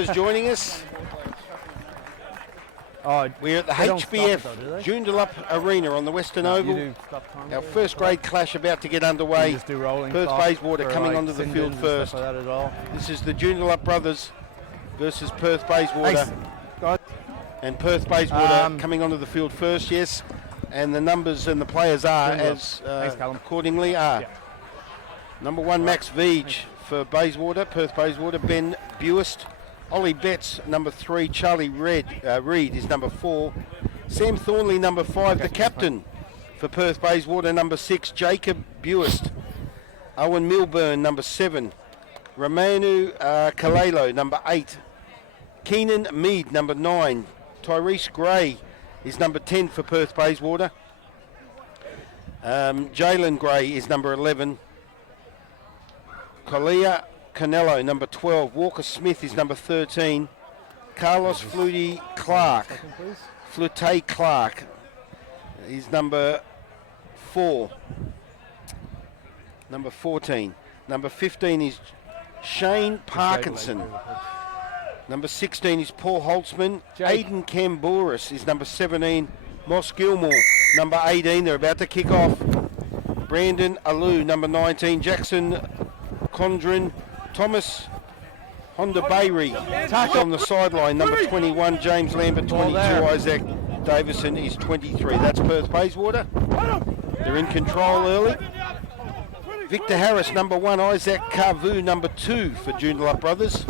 Jojo's joining us. We're at the HBF Joondalup Arena on the Western Oval. Our first grade clash about to get underway. Perth Bayswater coming onto the field first. This is the Joondalup brothers versus Perth Bayswater. And Perth Bayswater coming onto the field first, yes. And the numbers and the players are as accordingly are. Number 1, Max Veege for Bayswater, Perth Bayswater. Ben Buist. Ollie Betts, number 3. Charlie Reid is number 4. Sam Thornley, number 5. The captain for Perth Bayswater, number 6. Jacob Buist. Owen Milburn, number 7. Romanu Kalelo, number 8. Keenan Mead, number 9. Tyrese Gray is number 10 for Perth Bayswater. Jalen Gray is number 11. Kalia Canelo, number 12. Walker Smith is number 13. Carlos Flute Clark is number 4. Number 14. Number 15 is Shane Parkinson. Number 16 is Paul Holtzman. Aidan Camboris is number 17. Moss Gilmore, number 18. They're about to kick off. Brandon Alou, number 19. Jackson Condren. Thomas Honda Bayri on the sideline, number 21. James Lambert, 22. Isaac Davison is 23. That's Perth Bayswater. They're in control early. Victor Harris, number 1. Isaac Carvu, number 2 for Joondalup brothers.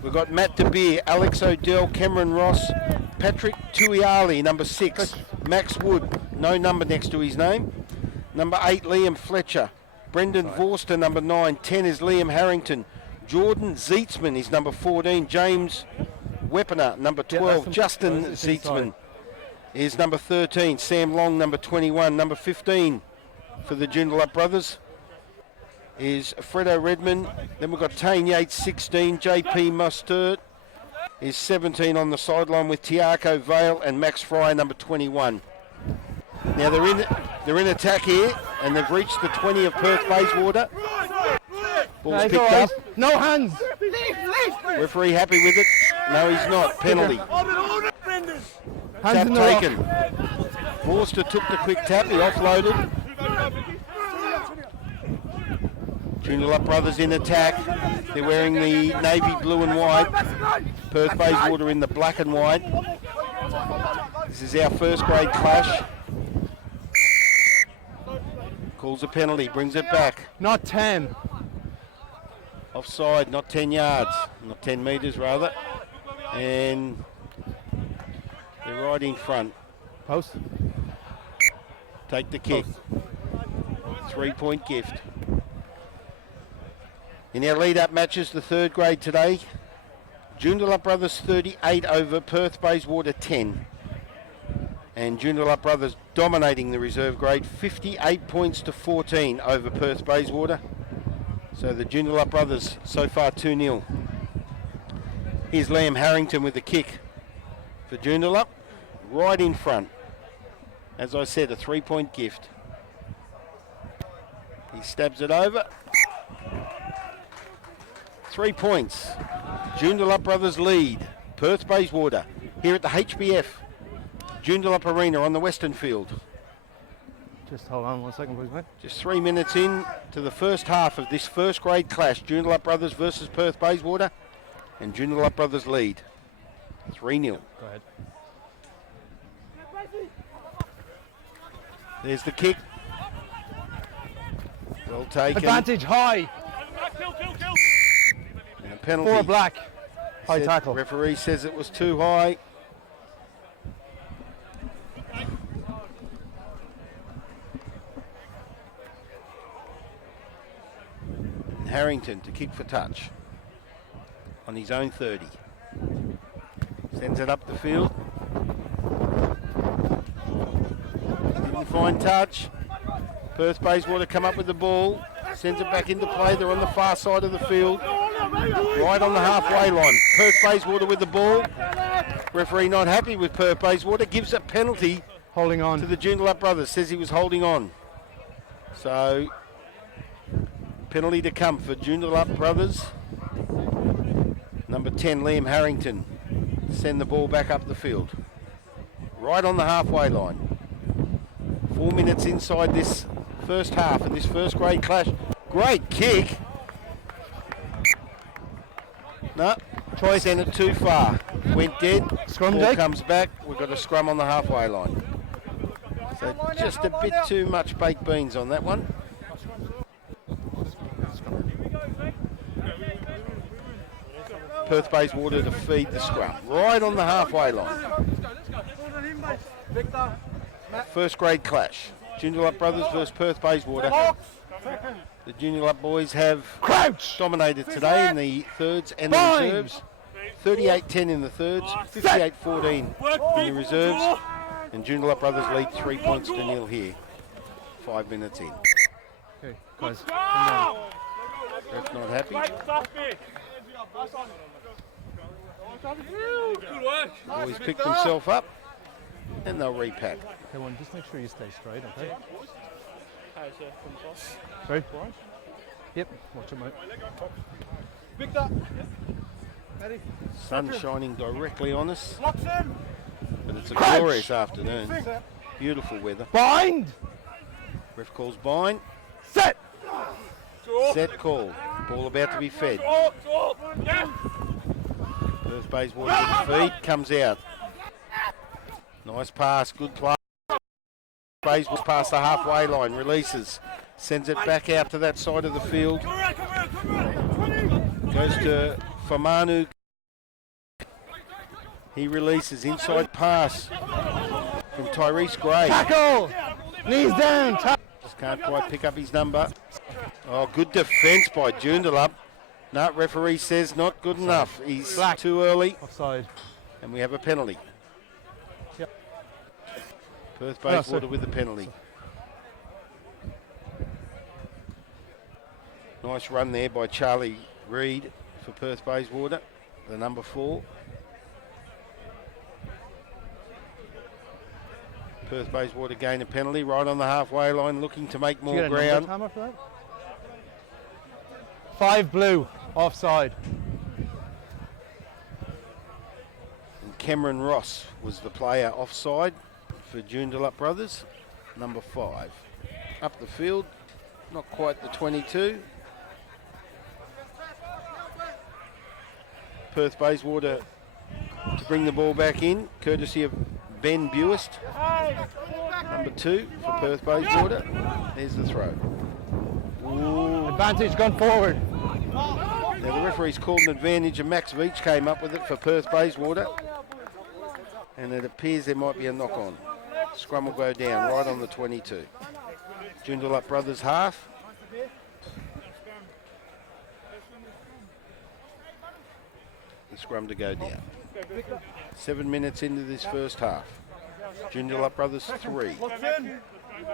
We've got Matt De Beer, Alex O'Dell, Cameron Ross, Patrick Tuiali, number 6. Max Wood, no number next to his name. Number 8, Liam Fletcher. Brendan Vorster, number 9. 10 is Liam Harrington. Jordan Zeetzman is number 14. James Weaponer, number 12. Justin Zeetzman is number 13. Sam Long, number 21. Number 15 for the Joondalup brothers is Fredo Redmond. Then we've got Tane Yates, 16. JP Mustard is 17 on the sideline with Tiako Vale and Max Fry, number 21. Now they're in attack here, and they've reached the 20 of Perth Bayswater. Ball's picked up. No hands. Referee happy with it. No, he's not. Penalty. Tap taken. Forster took the quick tap. He offloaded. Joondalup brothers in attack. They're wearing the navy blue and white. Perth Bayswater in the black and white. This is our first grade clash. Calls a penalty, brings it back. Not 10. Offside, not 10 yards. Not 10 metres, rather. And they're right in front. Post. Take the kick. 3-point gift. In our lead-up matches, the third grade today, Joondalup brothers 38 over Perth Bayswater 10. And Joondalup brothers dominating the reserve grade, 58 points to 14 over Perth Bayswater. So the Joondalup brothers so far 2-0. Here's Liam Harrington with the kick for Joondalup, right in front. As I said, a 3-point gift. He stabs it over. 3 points. Joondalup brothers lead. Perth Bayswater here at the HBF Joondalup Arena on the Western Field. Just hold on 1 second, please, mate. Just 3 minutes in to the first half of this first grade clash. Joondalup brothers versus Perth Bayswater, and Joondalup brothers lead 3-0. Go ahead. There's the kick. Well taken. Advantage high. And a penalty. For a black. High tackle. Referee says it was too high. Harrington to kick for touch on his own 30. Sends it up the field. Didn't find touch. Perth Bayswater come up with the ball. Sends it back into play. They're on the far side of the field. Right on the halfway line. Perth Bayswater with the ball. Referee not happy with Perth Bayswater. Gives a penalty holding on to the Joondalup brothers. Says he was holding on. So penalty to come for Joondalup brothers. Number 10, Liam Harrington, send the ball back up the field. Right on the halfway line. 4 minutes inside this first half of this first grade clash. Great kick. No, choice sent it too far. Went dead. Scrum, Ball Jake. comes back. We've got a scrum on the halfway line. So just a bit too much baked beans on that one. Perth Bayswater to feed the scrum. Right on the halfway line. First grade clash. Joondalup Brothers versus Perth Bayswater. The Joondalup boys have dominated today in the thirds and the reserves. 38-10 in the thirds, 58-14 in the reserves. And Joondalup Brothers lead 3 points to nil here. 5 minutes in. Okay, guys. Ref not happy. Boys picked himself up and they'll repack. Okay, one, just make sure you stay straight, okay? Sorry? Yep, watch it, mate. Victor. Sun shining directly on us, but it's a glorious afternoon. Beautiful weather. Bind! Ref calls bind. Set! Set call. Ball about to be fed. Perth Bayswater with the feed, comes out. Nice pass, good play. Bayswater past the halfway line, releases. Sends it back out to that side of the field. Goes to Famanu. He releases, inside pass from Tyrese Gray. Tackle! Knees down! Just can't quite pick up his number. Oh, good defence by Joondalup. No, referee says not good enough. He's too early. Offside. And we have a penalty. Yep. Perth Bayswater with the penalty. Nice run there by Charlie Reid for Perth Bayswater, the number 4. Perth Bayswater gain a penalty right on the halfway line, looking to make more ground. Time after that? 5 blue, offside. And Cameron Ross was the player offside for Joondalup Brothers, number 5. Up the field, not quite the 22. Perth Bayswater to bring the ball back in, courtesy of Ben Buist, number 2 for Perth Bayswater. There's the throw. Ooh. Advantage gone forward. Now the referee's called an advantage and Max Veach came up with it for Perth Bayswater. And it appears there might be a knock on. Scrum will go down right on the 22. Joondalup Brothers half. The scrum to go down. 7 minutes into this first half. Joondalup Brothers 3.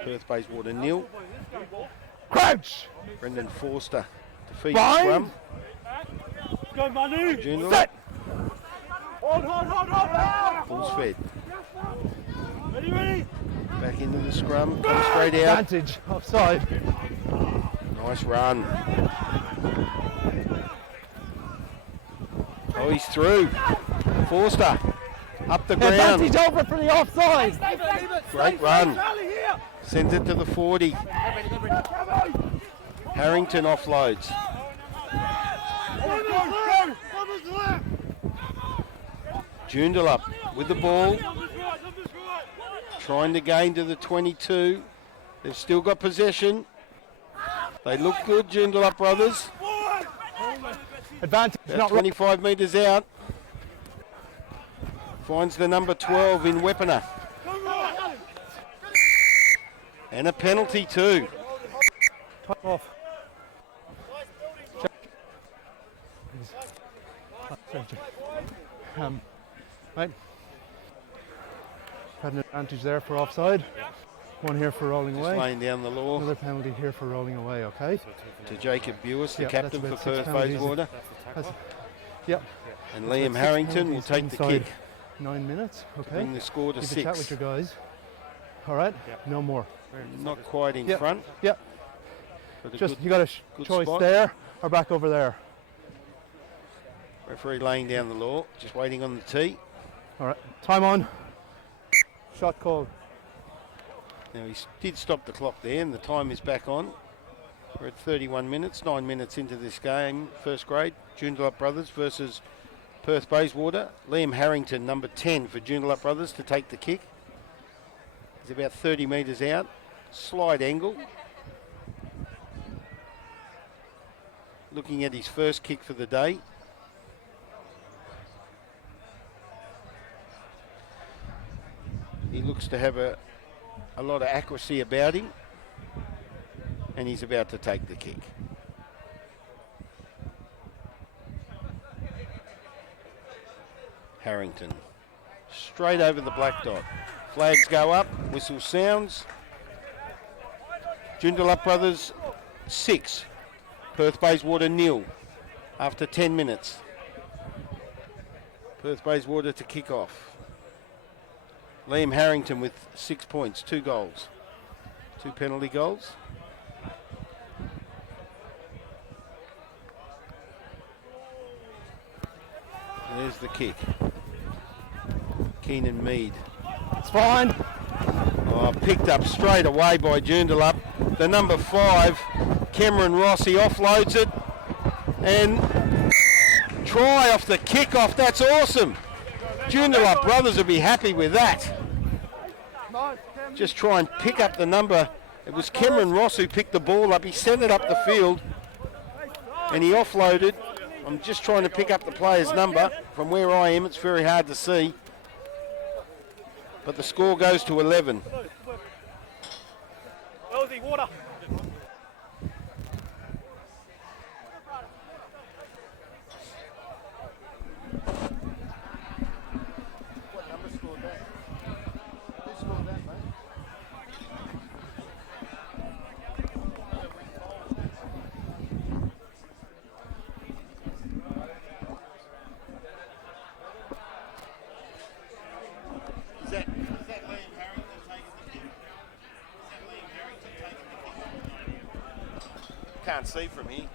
Perth Bayswater 0. Crouch! Brendan Forster to feed the scrum. Go, Manu. Joondalup. Set! Hold. Ball's fed. Ready. Back into the scrum. Comes straight out. Advantage, offside. Nice run. Oh, he's through. Forster up the ground. Advantage over for the offside. Great run. Sends it to the 40. Harrington offloads. Joondalup with the ball. Trying to gain to the 22. They've still got possession. They look good, Joondalup Brothers. Advantage, About not 25 metres out. Finds the number 12 in Weaponer. And a penalty too. Top off. Right. Had an advantage there for offside. One here for rolling Just away. laying down the law Another penalty here for rolling away, okay? to Jacob Buis, the Yeah, captain that's for about 6 Perth penalties. Bayswater. Yep. And That's Liam about 6 Harrington will penalties take the inside kick. 9 minutes, okay? Bring the score to Keep a chat 6. with your guys. All right, no more. Not quite in Yep. front. Yep. But a Just good- you got a good choice spot. there or back over there. Referee laying down the law, just waiting on the tee. All right, time on. Shot called. Now he did stop the clock there and the time is back on. We're at 31 minutes, 9 minutes into this game, first grade. Joondalup Brothers versus Perth Bayswater. Liam Harrington, number 10 for Joondalup Brothers to take the kick. He's about 30 metres out, slight angle. Looking at his first kick for the day. He looks to have a lot of accuracy about him, and he's about to take the kick. Harrington, straight over the black dot. Flags go up, whistle sounds. Joondalup Brothers 6, Perth Bayswater 0 after 10 minutes. Perth Bayswater to kick off. Liam Harrington with 6 points, 2 goals, 2 penalty goals. And there's the kick. Keenan Mead. It's fine. Oh, picked up straight away by Joondalup. The number 5, Cameron Rossi, offloads it. And try off the kickoff. That's awesome. Joondalup Brothers will be happy with that. Just try and pick up the number. It was Cameron Ross who picked the ball up. He sent it up the field and he offloaded. I'm just trying to pick up the player's number. From where I am, it's very hard to see. But the score goes to 11. Elsie, water. What number scored that? Who scored that, mate? Is that Liam Harrington taking the kick? Is that Liam Harrington taking the kick? Can't see from here.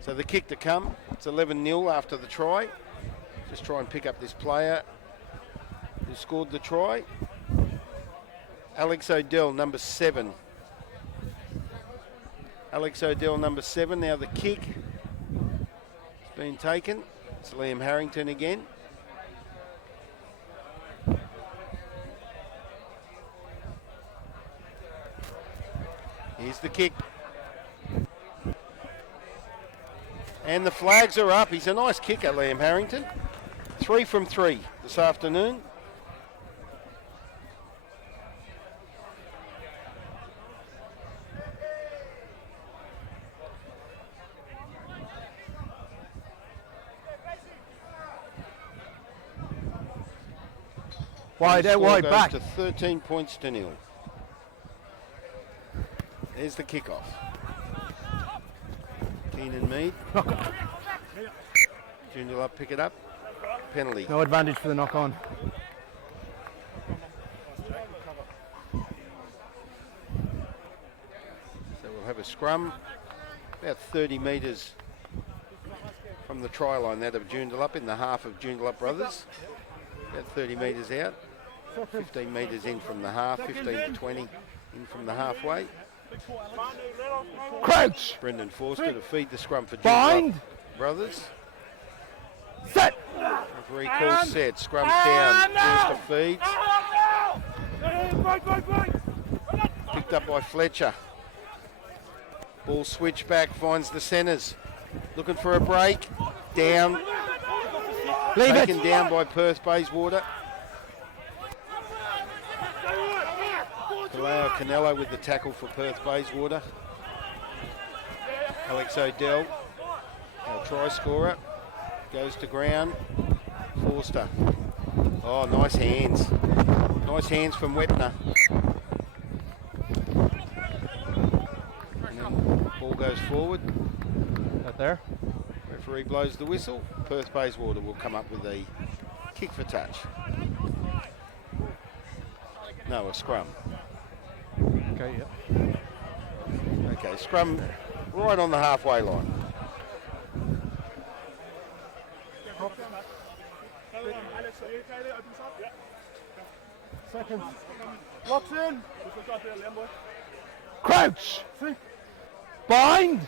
So the kick to come. It's 11-0 after the try. Just try and pick up this player who scored the try. Alex Odell, number 7. Alex Odell, number 7. Now the kick has been taken. It's Liam Harrington again. Here's the kick. And the flags are up. He's a nice kicker, Liam Harrington. 3 from 3 this afternoon. Wide out, wide Goes back. to 13 points to 0. There's the kickoff. Keenan Mead. Joondalup pick it up. Penalty. No advantage for the knock on. So we'll have a scrum about 30 metres from the try line, that of Joondalup, in the half of Joondalup Brothers. About 30 metres out. 15 metres in from the half, 15 to 20 in from the halfway. Crouch! Brendan Forster to feed the scrum for Joondalup Bind! Brothers. Set! Referee calls set. Scrums down. Forster feeds. Picked up by Fletcher. Ball switch back, finds the centres. Looking for a break. Down. Leave Taken it! down by Perth Bayswater. Kaleo Canello with the tackle for Perth Bayswater. Alex Odell, our try scorer, goes to ground. Forster. Oh, nice hands. Nice hands from Wepner. And then ball goes forward. Out there. Referee blows the whistle. Perth Bayswater will come up with a kick for touch. No, a scrum. Okay, yeah. Okay, scrum right on the halfway line. Seconds. Locks in. Crouch. Bind.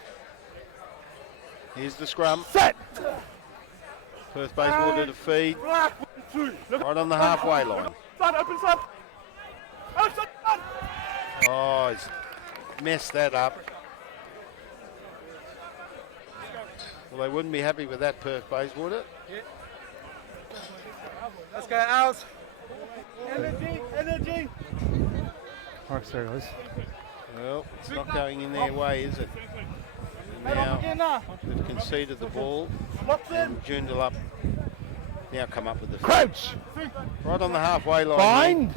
Here's the scrum. Set. Perth Bayswater to feed. Right on the halfway line. Stand, open, stand. Outside, stand. Oh, he's messed that up. Well, they wouldn't be happy with that, Perth Bayswater. Let's go, Als. Energy, energy. Marks there, guys. Well, it's not going in their way, is it? And now they've conceded the ball. And Joondalup now come up with the Crouch. right on the halfway line. Bind.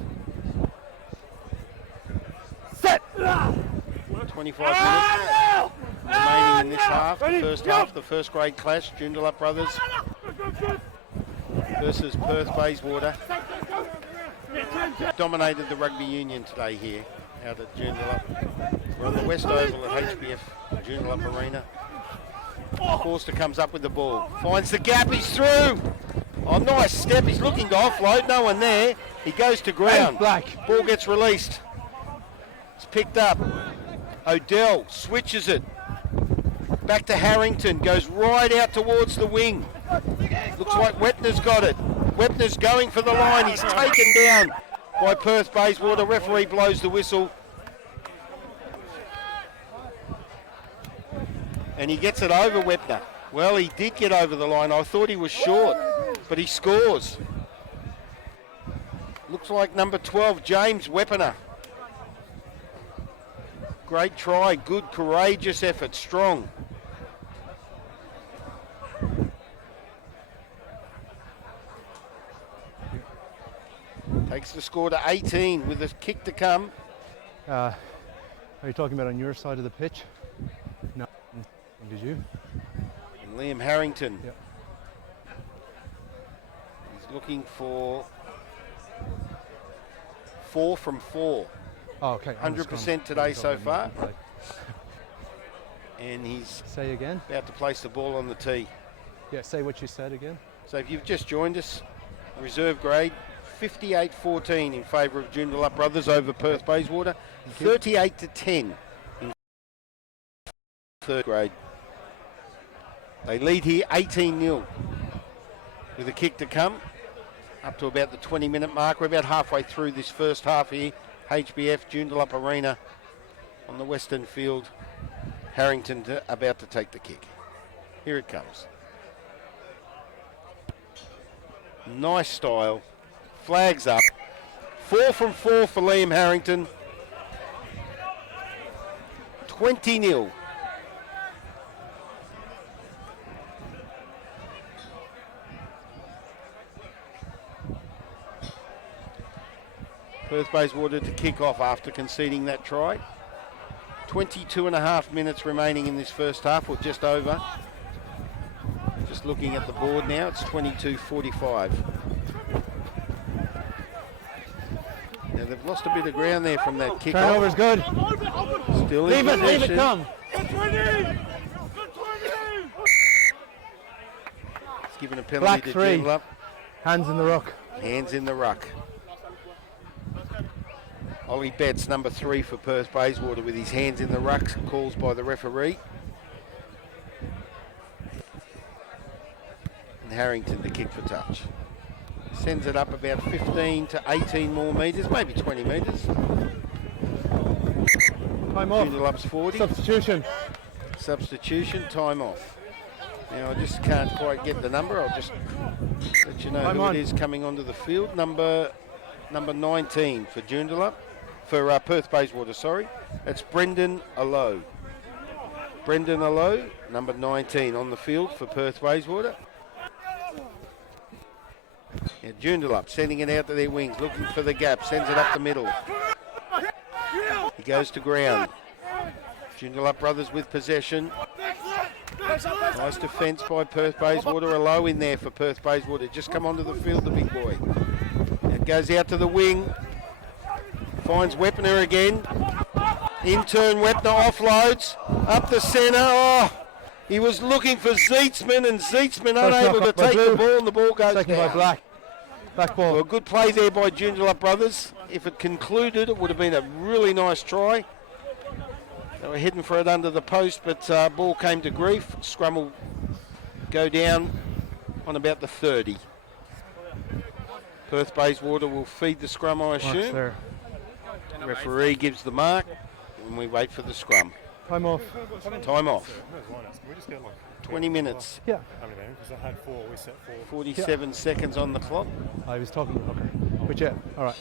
Set. 25 minutes remaining in this half. The first half, the first grade clash. Joondalup brothers versus Perth Bayswater. Dominated the rugby union today here out at Joondalup. We're on the West Oval at HBF Joondalup Arena. Forster comes up with the ball, finds the gap, he's through. Oh, nice step, he's looking to offload, no one there. He goes to ground. Black. Ball gets released. It's picked up. Odell switches it. Back to Harrington, goes right out towards the wing. Looks like Wepner's got it. Wepner's going for the line. He's taken down by Perth Bayswater. Referee blows the whistle. And he gets it over Wepner. Well, he did get over the line. I thought he was short, but he scores. Looks like number 12, James Wepner. Great try, good, courageous effort, strong. Takes the score to 18 with a kick to come. Are you talking about on your side of the pitch? No. Did you? And Liam Harrington. Yep. He's looking for 4 from 4. Oh, okay. 100% today so far. And he's Say again? about to place the ball on the tee. Yeah, say what you said again. So if you've just joined us, reserve grade, 58-14 in favour of Joondalup brothers over Perth Bayswater, 38-10 in third grade. They lead here 18-0 with a kick to come up to about the 20-minute mark. We're about halfway through this first half here. HBF Joondalup Arena on the western field. Harrington about to take the kick. Here it comes. Nice style. Flags up. 4 from 4 for Liam Harrington. 20-0. Perth Bayswater to kick off after conceding that try. 22.5 minutes remaining in this first half, or just over. Just looking at the board now, it's 22:45. Now they've lost a bit of ground there from that kick. Turnover's good. Still in possession. Leave it come. It's given a penalty Black to 3. Joondalup. Hands in the ruck. Hands in the ruck. Ollie Betts, number 3 for Perth Bayswater, with his hands in the ruck, calls by the referee. And Harrington to kick for touch. Sends it up about 15 to 18 more metres, maybe 20 metres. Time off. Joondalup's 40. Substitution. Substitution, time off. Now I just can't quite get the number. I'll just let you know Time who on. it is coming onto the field. Number 19 for Joondalup, for Perth Bayswater, sorry. That's Brendan Allow. Brendan Allow, number 19 on the field for Perth Bayswater. Yeah, Joondalup sending it out to their wings, looking for the gap, sends it up the middle. He goes to ground. Joondalup brothers with possession. Nice defence by Perth Bayswater. A low in there for Perth Bayswater. Just come onto the field, the big boy. It goes out to the wing. Finds Wepner again. In turn, Wepner offloads. Up the centre. Oh, he was looking for Zeetzman, and Zeetzman unable to take the ball, and the ball goes Second down. by Black. Back ball. Well, good play there by Joondalup brothers. If it concluded, it would have been a really nice try. They were heading for it under the post, but ball came to grief. Scrum will go down on about the 30. Perth Bayswater will feed the scrum, I assume. There. Referee gives the mark, and we wait for the scrum. Time off. Time off. Can we just get like 20 minutes. Yeah. how many minutes? Because I had 4, we set 4. 47 seconds on the clock. I was talking. Okay. But yeah. All right.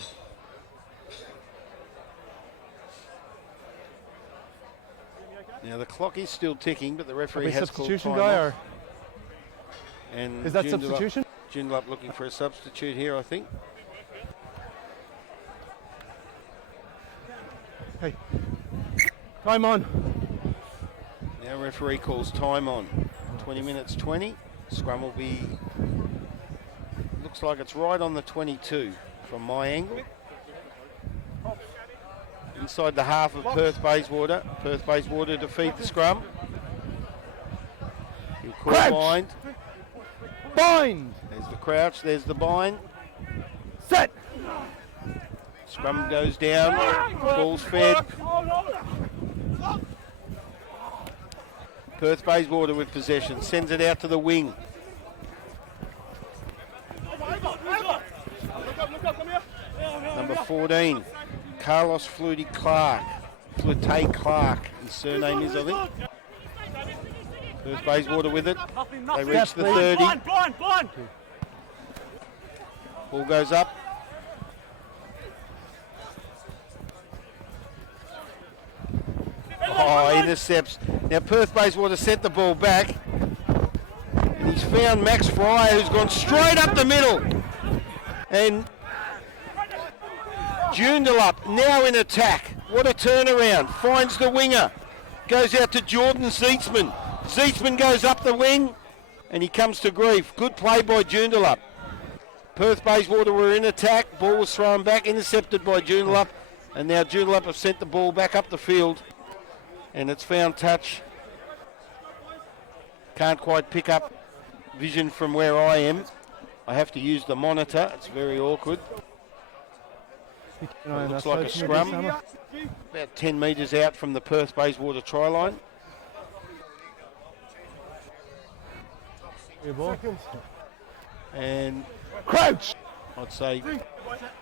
Now the clock is still ticking, but the Are referee we has called substitution time guy off. or And is that Joondalup- substitution? Joondalup looking for a substitute here, I think. Hey. Time on. Now referee calls time on. 20 minutes 20. Scrum will be, looks like it's right on the 22 from my angle. Inside the half of Perth Bayswater. Perth Bayswater to feed the scrum. He'll call Crouch. bind. Bind. There's the crouch, there's the bind. Set. Scrum goes down, ball's fed. Perth Bayswater with possession, sends it out to the wing. Number 14, Carlos Flute Clark. His surname is, I think. Perth Bayswater with it. They reach the 30. Blind. Ball goes up. Oh, intercepts. Now Perth Bayswater sent the ball back. And he's found Max Fryer, who's gone straight up the middle. And Joondalup now in attack. What a turnaround. Finds the winger. Goes out to Jordan Zeetzman. Zeetzman goes up the wing and he comes to grief. Good play by Joondalup. Perth Bayswater were in attack. Ball was thrown back, intercepted by Joondalup. And now Joondalup have sent the ball back up the field. And it's found touch. Can't quite pick up vision from where I am. I have to use the monitor. It's very awkward. It looks like a scrum. About 10 metres out from the Perth Bayswater try line. And Crouch. I'd say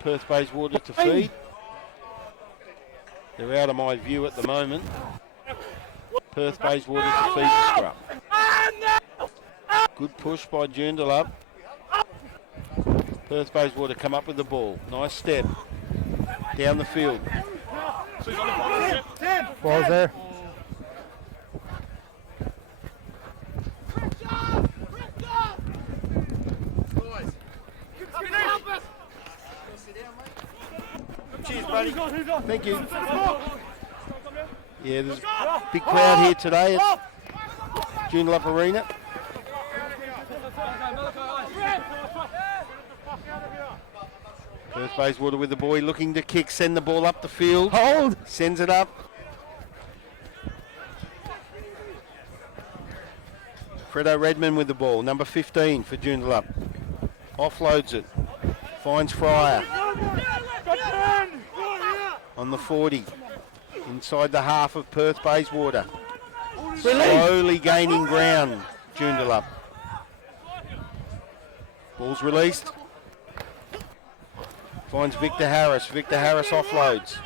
Perth Bayswater to feed. They're out of my view at the moment. Perth Bayswater to feed the scrum. Good push by Joondalup. Perth Bayswater come up with the ball. Nice step. Down the field. Ball's there. Cheers, buddy. Thank you. Yeah, there's a big crowd here today at Joondalup Arena. Perth Bayswater with the boy looking to kick, send the ball up the field. Hold. Sends it up. Fredo Redmond with the ball, number 15 for Joondalup. Offloads it. Finds Fryer. On the 40. Inside the half of Perth Bayswater. Slowly gaining ground, Joondalup. Ball's released. Finds Victor Harris. Victor Harris offloads.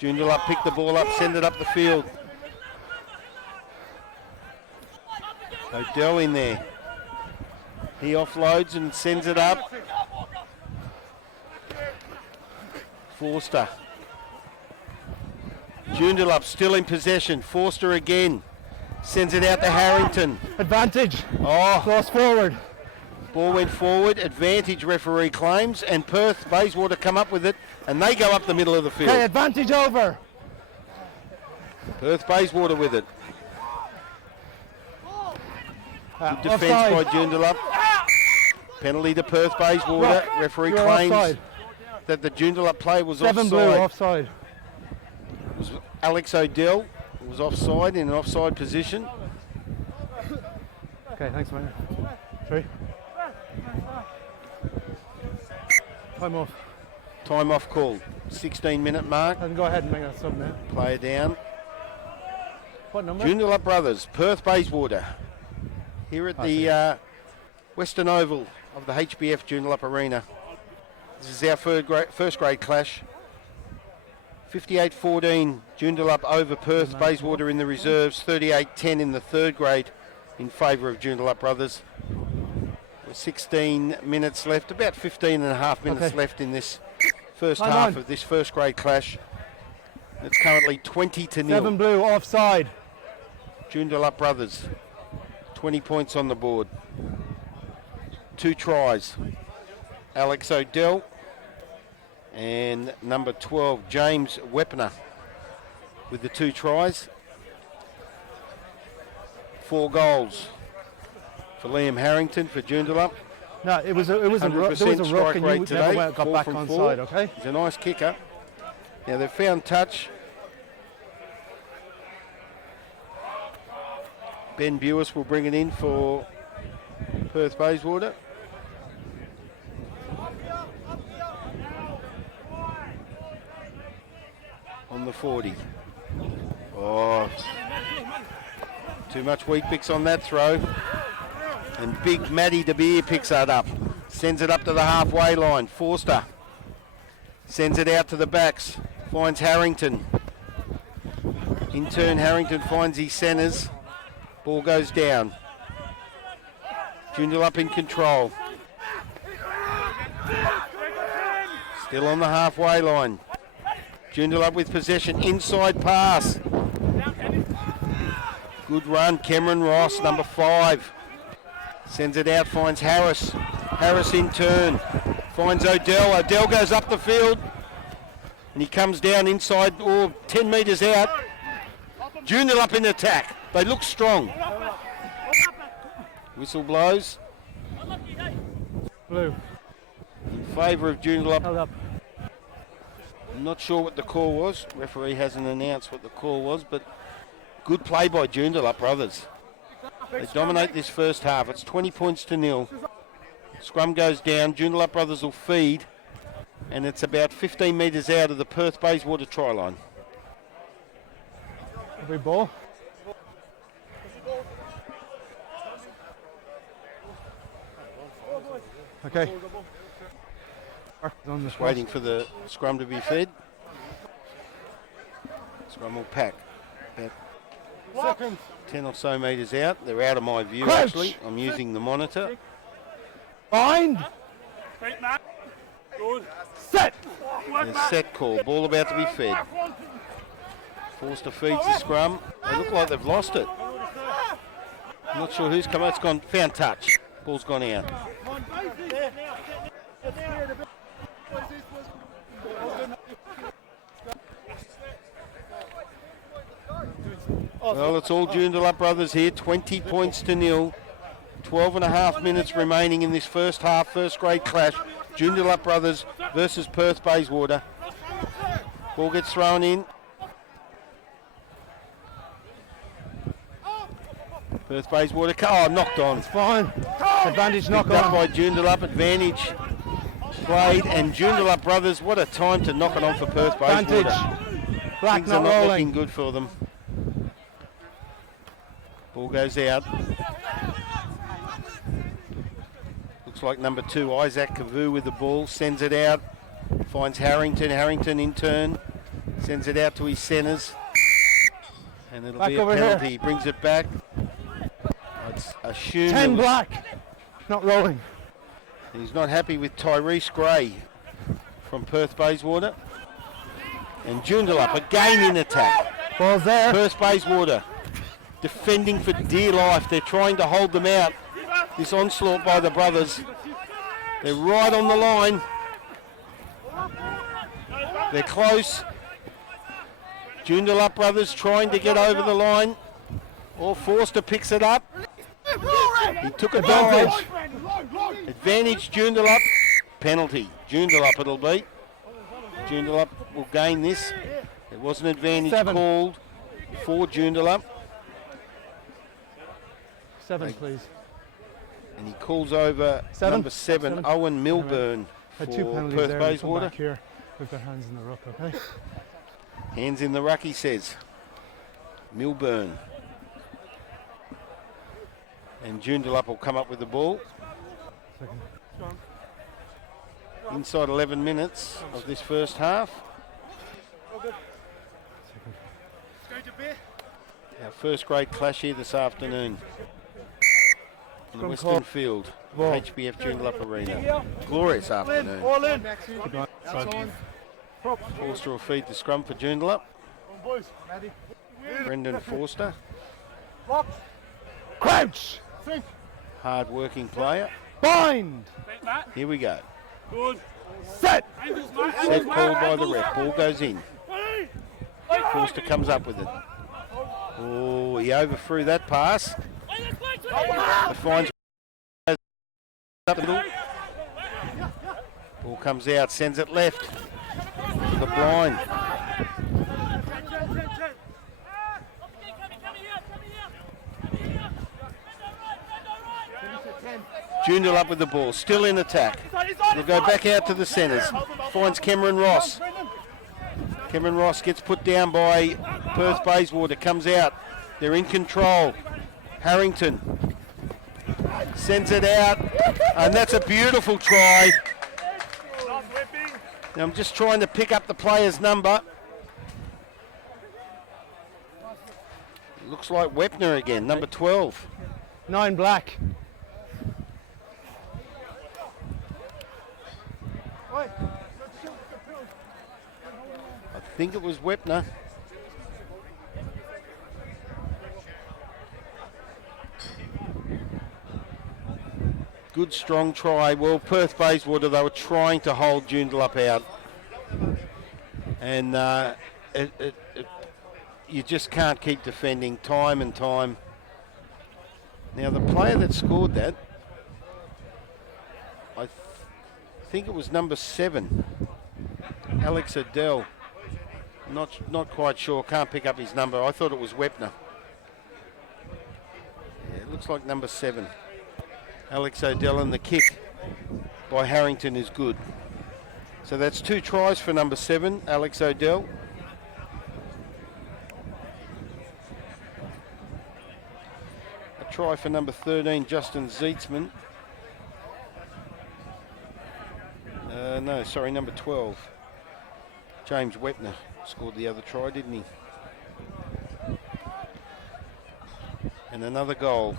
Joondalup pick the ball up, send it up the field. Odell in there. He offloads and sends it up. Forster. Joondalup still in possession. Forster again. Sends it out to Harrington. Advantage. Oh, Cross forward. ball went forward. Advantage, referee claims. And Perth Bayswater come up with it. And they go up the middle of the field. Okay, advantage over. Perth Bayswater with it. Good defence Offside. by Joondalup. Penalty to Perth Bayswater. Referee You're claims offside. that the Joondalup play was 7 blue offside. offside. It was Alex Odell was offside in an offside position. Okay, thanks, man. 3. Time off. Time off called. 16-minute mark. I can go ahead and make that sub now. Player down. What number? Joondalup Brothers, Perth Bayswater. Here at the Western Oval of the HBF Joondalup Arena. This is our first grade clash. 58-14, Joondalup over Perth Bayswater in the reserves. 38-10 in the third grade in favour of Joondalup Brothers. 16 minutes left, about 15 and a half minutes left in this first half of this first grade clash. It's currently 20-0. 7 blue, offside. Joondalup Brothers, 20 points on the board. 2 tries. Alex Odell and number 12, James Weppner, with the 2 tries. 4 goals for Liam Harrington for Joondalup. No, it was a rook, there was a rook and you today, never got 4 back from on 4. side, okay? He's a nice kicker. Now they've found touch. Ben Bewis will bring it in for Perth Bayswater. On the 40. Oh, too much wheat bix on that throw. And big Matty De Beer picks that up. Sends it up to the halfway line. Forster sends it out to the backs. Finds Harrington. In turn, Harrington finds his centres. Ball goes down. Joondalup in control. Still on the halfway line. Joondalup with possession. Inside pass. Good run. Cameron Ross, number 5. Sends it out, finds Harris. Harris in turn. Finds Odell. Odell goes up the field. And he comes down inside, 10 metres out. Joondalup in attack. They look strong. Whistle blows. Blue. In favour of Joondalup. Held up. I'm not sure what the call was. Referee hasn't announced what the call was, but good play by Joondalup Brothers. They dominate this first half. It's 20 points to 0. Scrum goes down. Joondalup Brothers will feed. And it's about 15 metres out of the Perth Bayswater try line. Every ball. Okay. Just waiting for the scrum to be fed. Scrum will pack. About 10 or so metres out. They're out of my view, Crouch. actually. I'm using the monitor. Bind. Good. Set. And set call. Ball about to be fed. Forster feeds the scrum. They look like they've lost it. I'm not sure who's come out. It's gone. Found touch. Ball's gone out. Well, it's all Joondalup Brothers here. 20 points to 0. 12 and a half minutes remaining in this first half, first grade clash. Joondalup Brothers versus Perth Bayswater. Ball gets thrown in. Perth Bayswater, knocked on. It's fine. Advantage knock Picked up on. by Joondalup, advantage played, and Joondalup Brothers, what a time to knock it on for Perth Bayswater. Advantage. Black Things are not not looking rolling. good for them. Ball goes out. Looks like number 2, Isaac Kavu with the ball, sends it out. Finds Harrington. Harrington in turn sends it out to his centres. And it'll Back be a over penalty. here. Brings it back. It's assumed 10 black. Not rolling. he's not happy with Tyrese Gray from Perth Bayswater. And Joondalup again in attack. Ball's there. Perth Bayswater defending for dear life. They're trying to hold them out. This onslaught by the brothers. They're right on the line. They're close. Joondalup Brothers trying to get over the line. Or Forster picks it up. He took advantage. Advantage Joondalup. Penalty. Joondalup it'll be. Joondalup will gain this. It was an advantage 7. called for Joondalup. 7, please. And he calls over 7. number 7, 7. Owen Milburn Had two for penalties Perth there. We come Bayswater. back here. We've got hands in the ruck, okay? Hands in the ruck, he says. Milburn. And Joondalup will come up with the ball. Second. Inside 11 minutes of this first half. Our first grade clash here this afternoon in the Western Field, HBF Joondalup Arena. Glorious afternoon. All in. Forster will feed the scrum for Joondalup. Boys. Brendan Forster, Crouch! hard working player. Bind! Here we go. Good. Set! Set called by the ref. Ball goes in. Forster comes up with it. Oh, he overthrew that pass. The fines up the middle. Ball comes out, sends it left. The blind. Joondalup with the ball, still in attack. They'll go back out to the centres. Finds Cameron Ross. Cameron Ross gets put down by Perth Bayswater, comes out. They're in control. Harrington sends it out, and that's a beautiful try. Now I'm just trying to pick up the player's number. Looks like Wepner again, number 12. 9 black. I think it was Wepner. Good strong try. Well, Perth Bayswater, they were trying to hold Joondalup out. And you just can't keep defending time and time. Now the player that scored that, I think it was number 7, Alex Adele. Not quite sure, can't pick up his number. I thought it was Wepner. Yeah, it looks like number 7. Alex Odell, and the kick by Harrington is good. So that's 2 tries for number 7, Alex Odell. A try for number 13, Justin Zeetzman. No, sorry, number 12. James Wepner scored the other try, didn't he? And another goal.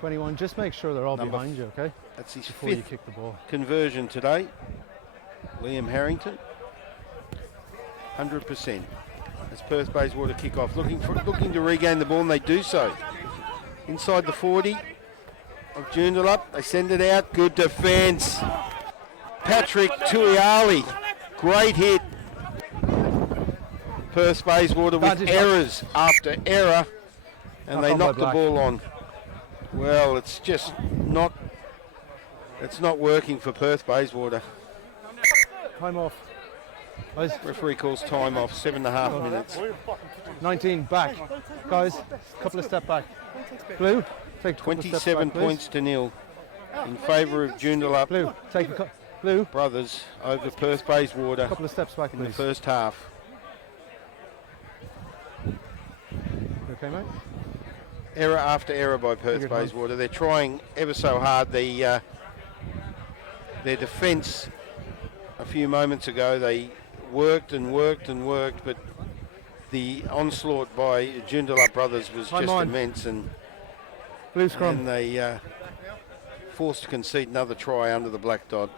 21, just make sure they're all Number behind you, okay? That's his Before you 5th kick the ball. conversion today. Liam Harrington. 100%. As Perth Bayswater kick off, looking to regain the ball, and they do so. Inside the 40 of Joondalup, they send it out. Good defence. Patrick Tuiali, great hit. Perth Bayswater with Vantage errors after error, and Knock they on by knock the Black. ball on. Well, it's just not. It's not working for Perth Bayswater. Time off. Guys, Referee calls time off, 7.5 minutes. 19 back. Guys, couple of step back. Blue, take a couple of steps 27 back, please. points to nil in favour of Joondalup Blue, take a Blue, Brothers over Perth Bayswater couple of steps back, in the please. first half. You okay, mate? Error after error by Perth Figured one. Bayswater. They're trying ever so hard. Their defence a few moments ago, they worked and worked and worked, but the onslaught by Joondalup Brothers was Time just on. immense, and Blue scrum. and they forced to concede another try under the black dot.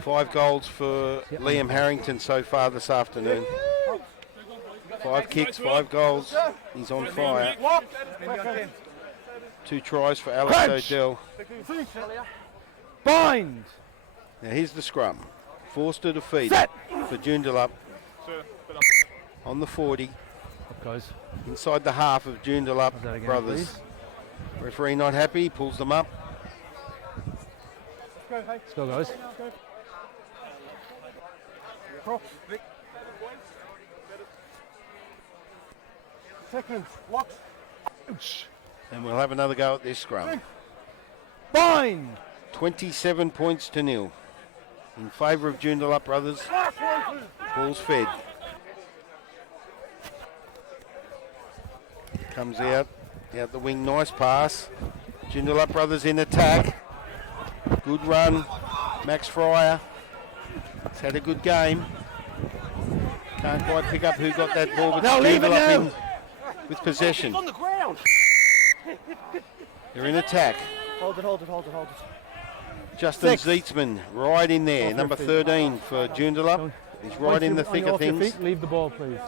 5 goals for Liam Harrington so far this afternoon. 5 kicks, 5 goals. He's on fire. 2 tries for Alex Crunch. Odell. Bind! Now here's the scrum. Forster to feed Set. for Joondalup on the 40. Up, guys. Inside the half of Joondalup Have that again, Brothers. please. Referee not happy, pulls them up. Let's go, guys. Seconds. Lock. Ouch. And we'll have another go at this scrum. Bind! 27 points to nil in favour of Joondalup brothers. Ball's fed. Comes out the wing, nice pass. Joondalup brothers in attack. Good run. Max Fryer has had a good game. Can't quite pick up who got that ball, but Joondalup in with possession. On the ground. They're in attack. Hold it. Justin 6. Zeitzman right in there, Off number your feet. 13 for Joondalup. He's right in the thick of Off your things. feet, leave the ball, please.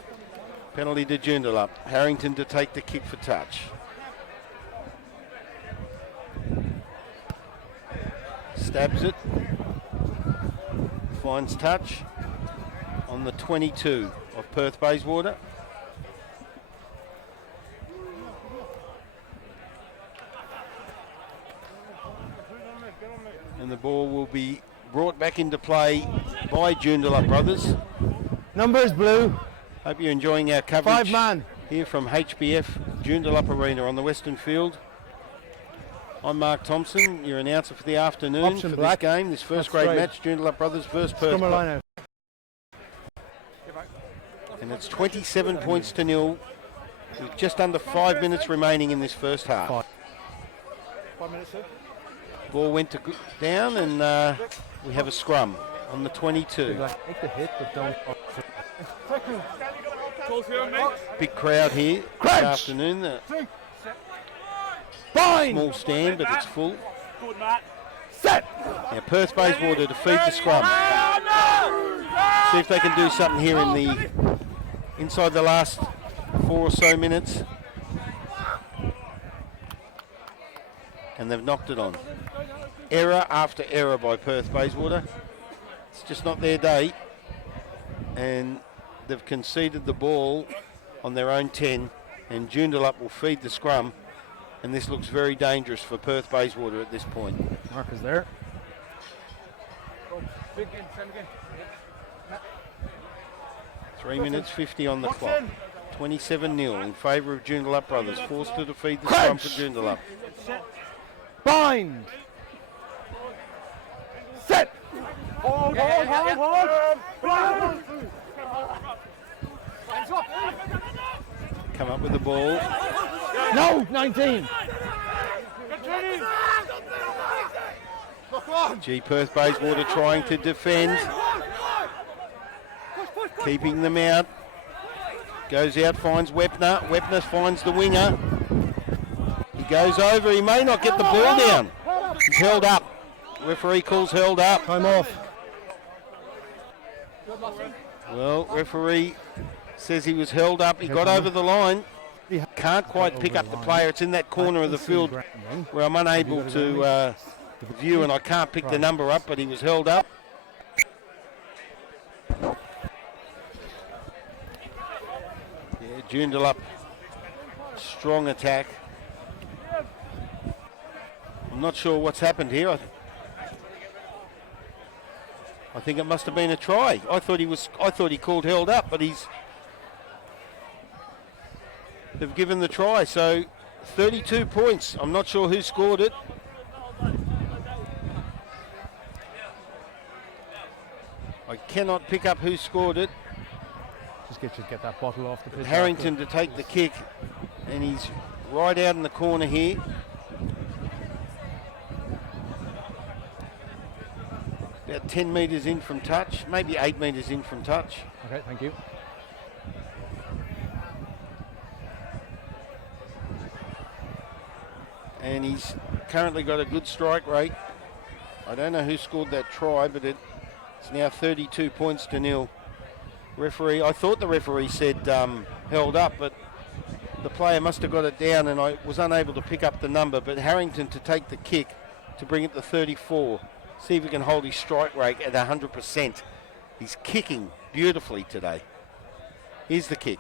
Penalty to Joondalup. Harrington to take the kick for touch. Stabs it. Finds touch on the 22 of Perth Bayswater. And the ball will be brought back into play by Joondalup brothers. Numbers blue. Hope you're enjoying our coverage 5 man. here from HBF Joondalup Arena on the Western Field. I'm Mark Thompson, your announcer for the afternoon Option for black. this game, this first That's grade right. match, Joondalup brothers versus Perth. Scrum a line out. And it's 27 points to nil with just under 5 minutes remaining in this first half. 5 minutes, sir. Ball went to down and we have a scrum on the 22. Take the hit, but don't. Calls here, mate. Big crowd here this afternoon. Bind! Small stand, but it's full. Good, Matt. Set! Now Perth Bayswater to feed the scrum. See if they can do something here in the inside the last 4 or so minutes. And they've knocked it on. Error after error by Perth Bayswater. It's just not their day. And they've conceded the ball on their own 10. And Joondalup will feed the scrum. And this looks very dangerous for Perth Bayswater at this point. Mark is there. 3 minutes 50 on the clock. 27-0 in favour of Joondalup brothers. Forced to defeat the scrum for Joondalup. Bind! Set! Hold. Come up with the ball. No! 19! G Perth Bayswater trying to defend. Keeping them out. Goes out, finds Wepner. Wepner finds the winger. He goes over. He may not get the ball down. He's held up. Referee calls held up. Time off. Well, referee says he was held up. He got over the line. Can't quite pick up the player. It's in that corner of the field where I'm unable to view, and I can't pick the number up, but he was held up. Yeah, Joondalup, strong attack. I'm not sure what's happened here. I think it must have been a try. I thought he called held up, but they've given the try. So 32 points. I'm not sure who scored it. I cannot pick up who scored it. Just get that bottle off the pitch. Harrington to take the kick, and he's right out in the corner here. About 10 metres in from touch, maybe 8 metres in from touch. Okay, thank you. And he's currently got a good strike rate. I don't know who scored that try, but it's now 32 points to nil. Referee, I thought the referee said held up, but the player must have got it down, and I was unable to pick up the number. But Harrington to take the kick to bring it to 34. See if he can hold his strike rate at 100%. He's kicking beautifully today. Here's the kick.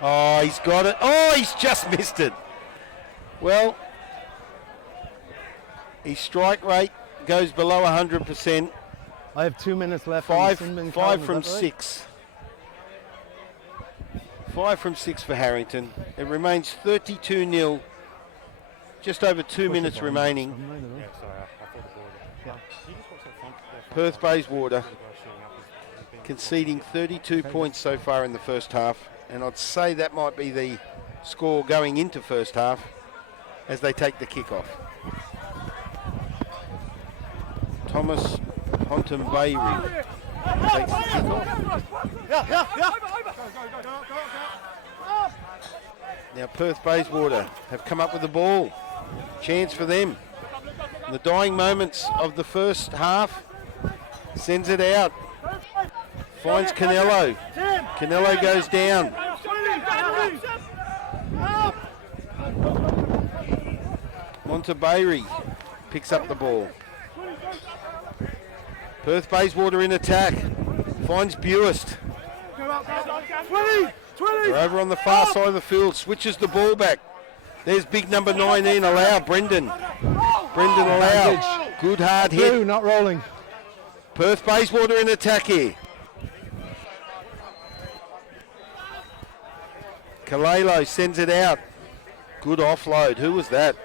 Oh, he's got it. Oh, he's just missed it. Well, his strike rate goes below 100%. I have 2 minutes left. Five from 6. 5 from 6 for Harrington. It remains 32-0. Just over 2 minutes remaining. Yeah, sorry, I thought the ball was Yeah. He just watched that front. Perth Bayswater Guy shooting up. He's been conceding 32 points so far in the first half, and I'd say that might be the score going into first half as they take the kick-off. Thomas Honton-Bayri takes the kick-off. Now Perth Bayswater have come up with the ball. Chance for them. In the dying moments of the first half, sends it out. Finds Canelo. Canelo goes down. Montebayri picks up the ball. Perth Bayswater in attack. Finds Buist. They're over on the far side of the field. Switches the ball back. There's big number 19, Allow. Brendan Allow. Good hard hit. Blue, not rolling. Perth Bayswater in attack here. Kalelo sends it out. Good offload. Who was that?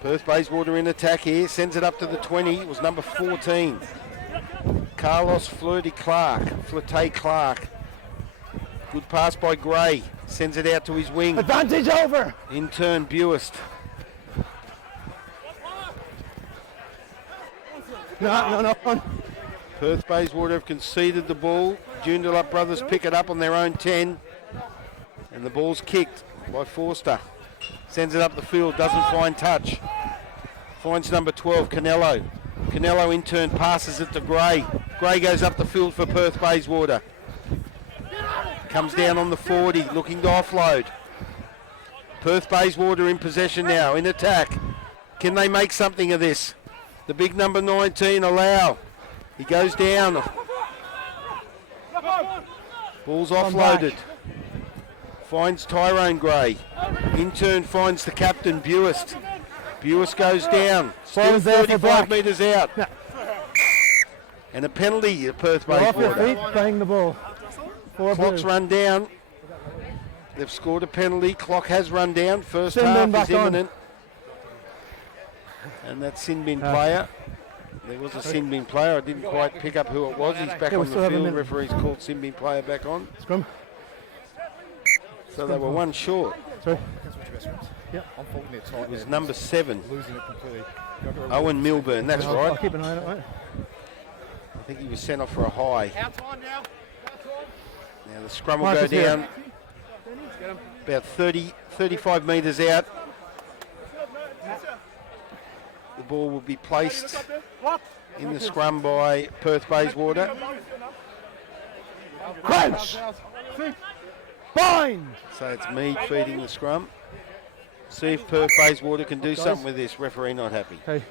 Perth Bayswater in attack here. Sends it up to the 20. It was number 14. Carlos Flirty Clark. Good pass by Gray. Sends it out to his wing. Advantage over. In turn, Buist. No. Perth Bayswater have conceded the ball. Joondalup brothers pick it up on their own 10. And the ball's kicked by Forster. Sends it up the field, doesn't find touch. Finds number 12, Canelo. Canelo in turn passes it to Gray. Gray goes up the field for Perth Bayswater. Comes down on the 40, looking to offload. Perth Bayswater in possession now, in attack. Can they make something of this? The big number 19, Allow. He goes down. Ball's offloaded. Finds Tyrone Gray. In turn finds the captain, Buist. Buist goes down. Still Ball's there for 35 Black. metres out. Yeah. And a penalty at Perth Go off your Bayswater. feet, bang the ball. 4 Clock's blue. run down. They've scored a penalty. Clock has run down. First Sin bin half back is on. imminent. And that sin bin player. There was a sin bin player. I didn't quite pick up who it was. He's back Yeah, we on still the have a field. minute. Referee's called sin bin player back on. Scrum. So they were one short. Sorry. I'm faulting it tight. It was number 7, Losing it completely. Owen Milburn. That's I'll right. keep an eye on it, right? I think he was sent off for a high. Now the scrum will Marcus go here. down about 35 metres out. The ball will be placed in the scrum by Perth Bayswater. Crouch! Bind! So it's Mead feeding the scrum. See if Perth Bayswater can do something with this. Referee not happy. Okay,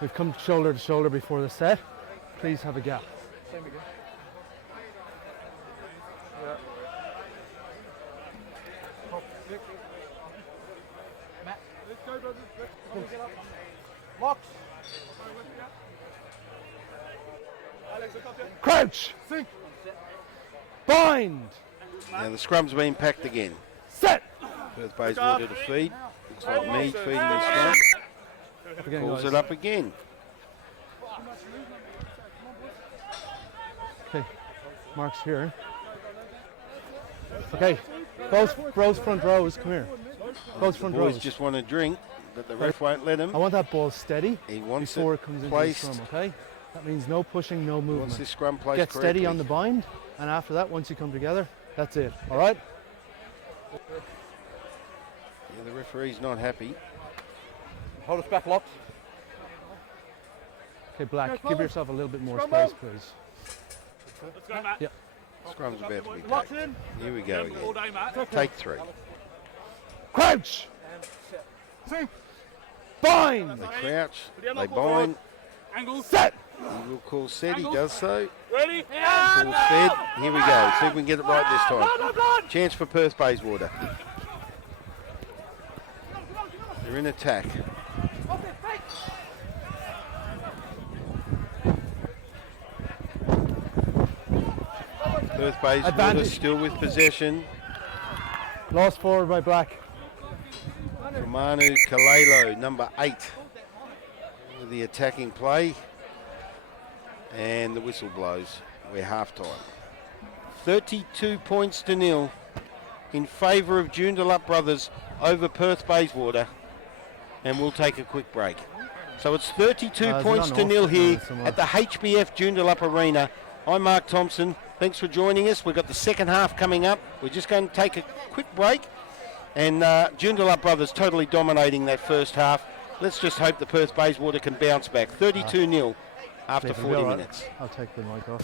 we've come shoulder to shoulder before the set. Please have a gap. Crouch! Bind! Now the scrum's been packed again. Set! Perth Bayswater to feed. Looks like Mead feeding the scrum. Again, Pulls guys. it up again. Okay, Mark's here. Okay, those front rows, come here. Those front Boys rows. just want to drink, but the ref won't let him. I want that ball steady He wants before it it comes into the placed. scrum, okay? That means no pushing, no Wants movement. this scrum placed Get correctly. steady on the bind, and after that, once you come together, that's it, all right? Yeah, the referee's not happy. Hold us back, locked. Okay, Black, give yourself a little bit more space, please. Let's go, Matt. Yeah. Scrum's about to be Locked packed. in. Here we go All again. day, Matt. Take 3. Crouch! Bind! They crouch, Yeah, they not ball bind. Angle. Set! He will call set, he does so. Ready? Ball's fed. Here we go. See if we can get it right this time. Chance for Perth Bayswater. They're in attack. Perth Bayswater Advantage. still with possession. Lost forward by Black. Romanu Kalelo, number 8, with the attacking play. And the whistle blows. We're half-time. 32 points to nil in favour of Joondalup Brothers over Perth Bayswater. And we'll take a quick break. So it's 32 points to nil here at the HBF Joondalup Arena. I'm Mark Thompson. Thanks for joining us. We've got the second half coming up. We're just going to take a quick break. And Joondalup Brothers totally dominating that first half. Let's just hope the Perth Bayswater can bounce back. 32-0 after 40 minutes. I'll take the mic off.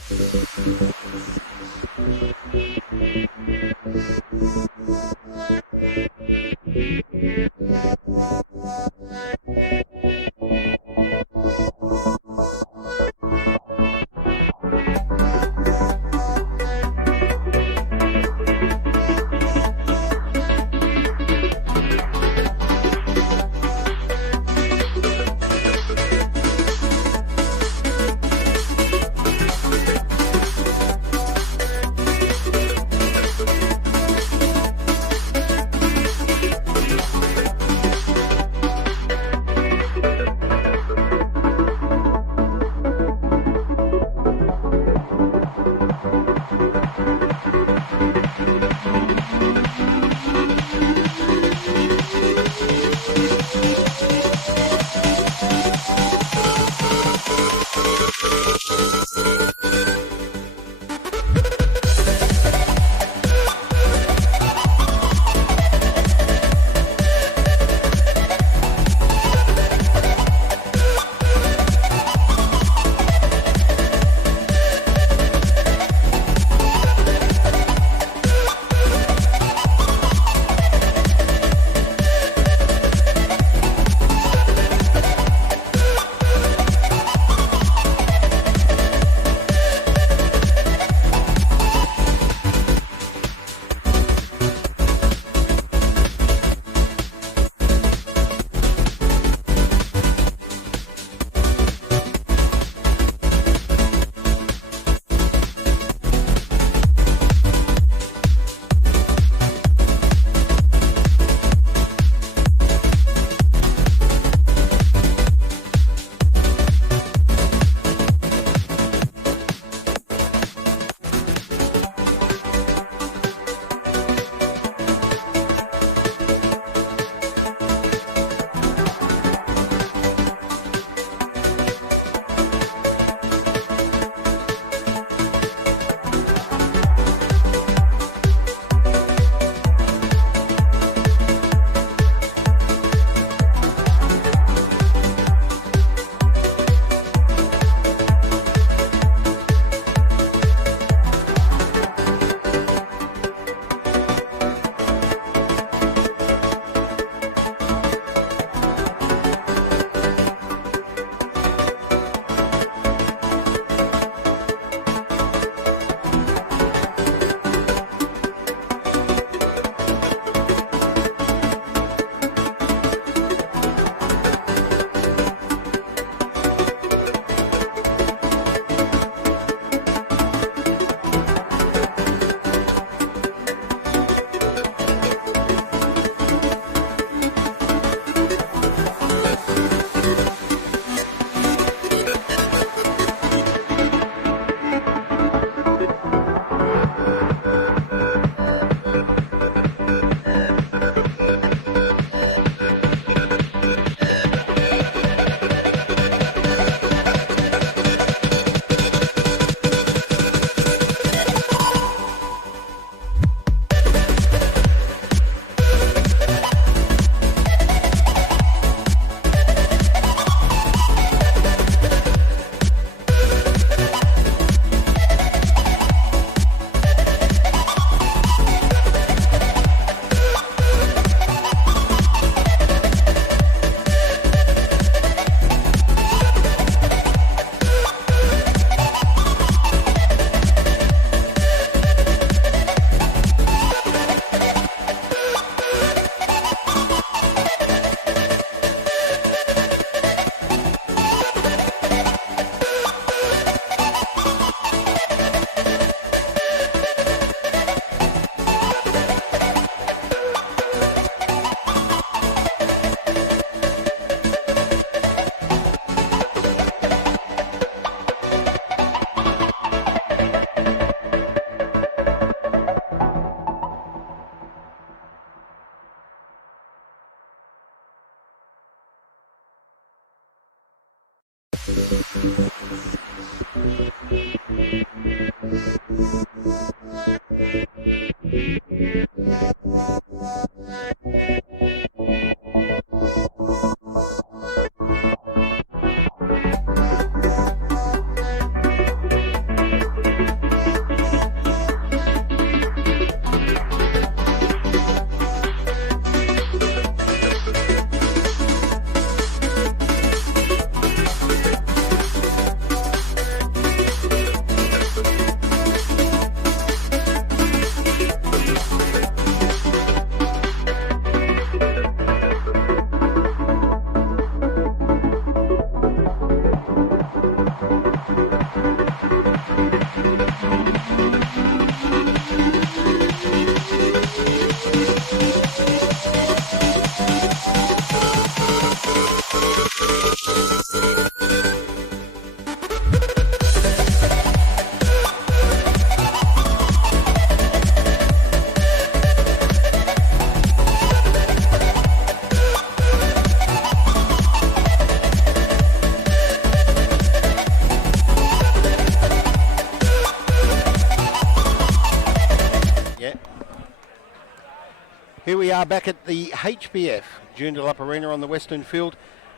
Here we are back at the HBF Joondalup Arena on the Western Field.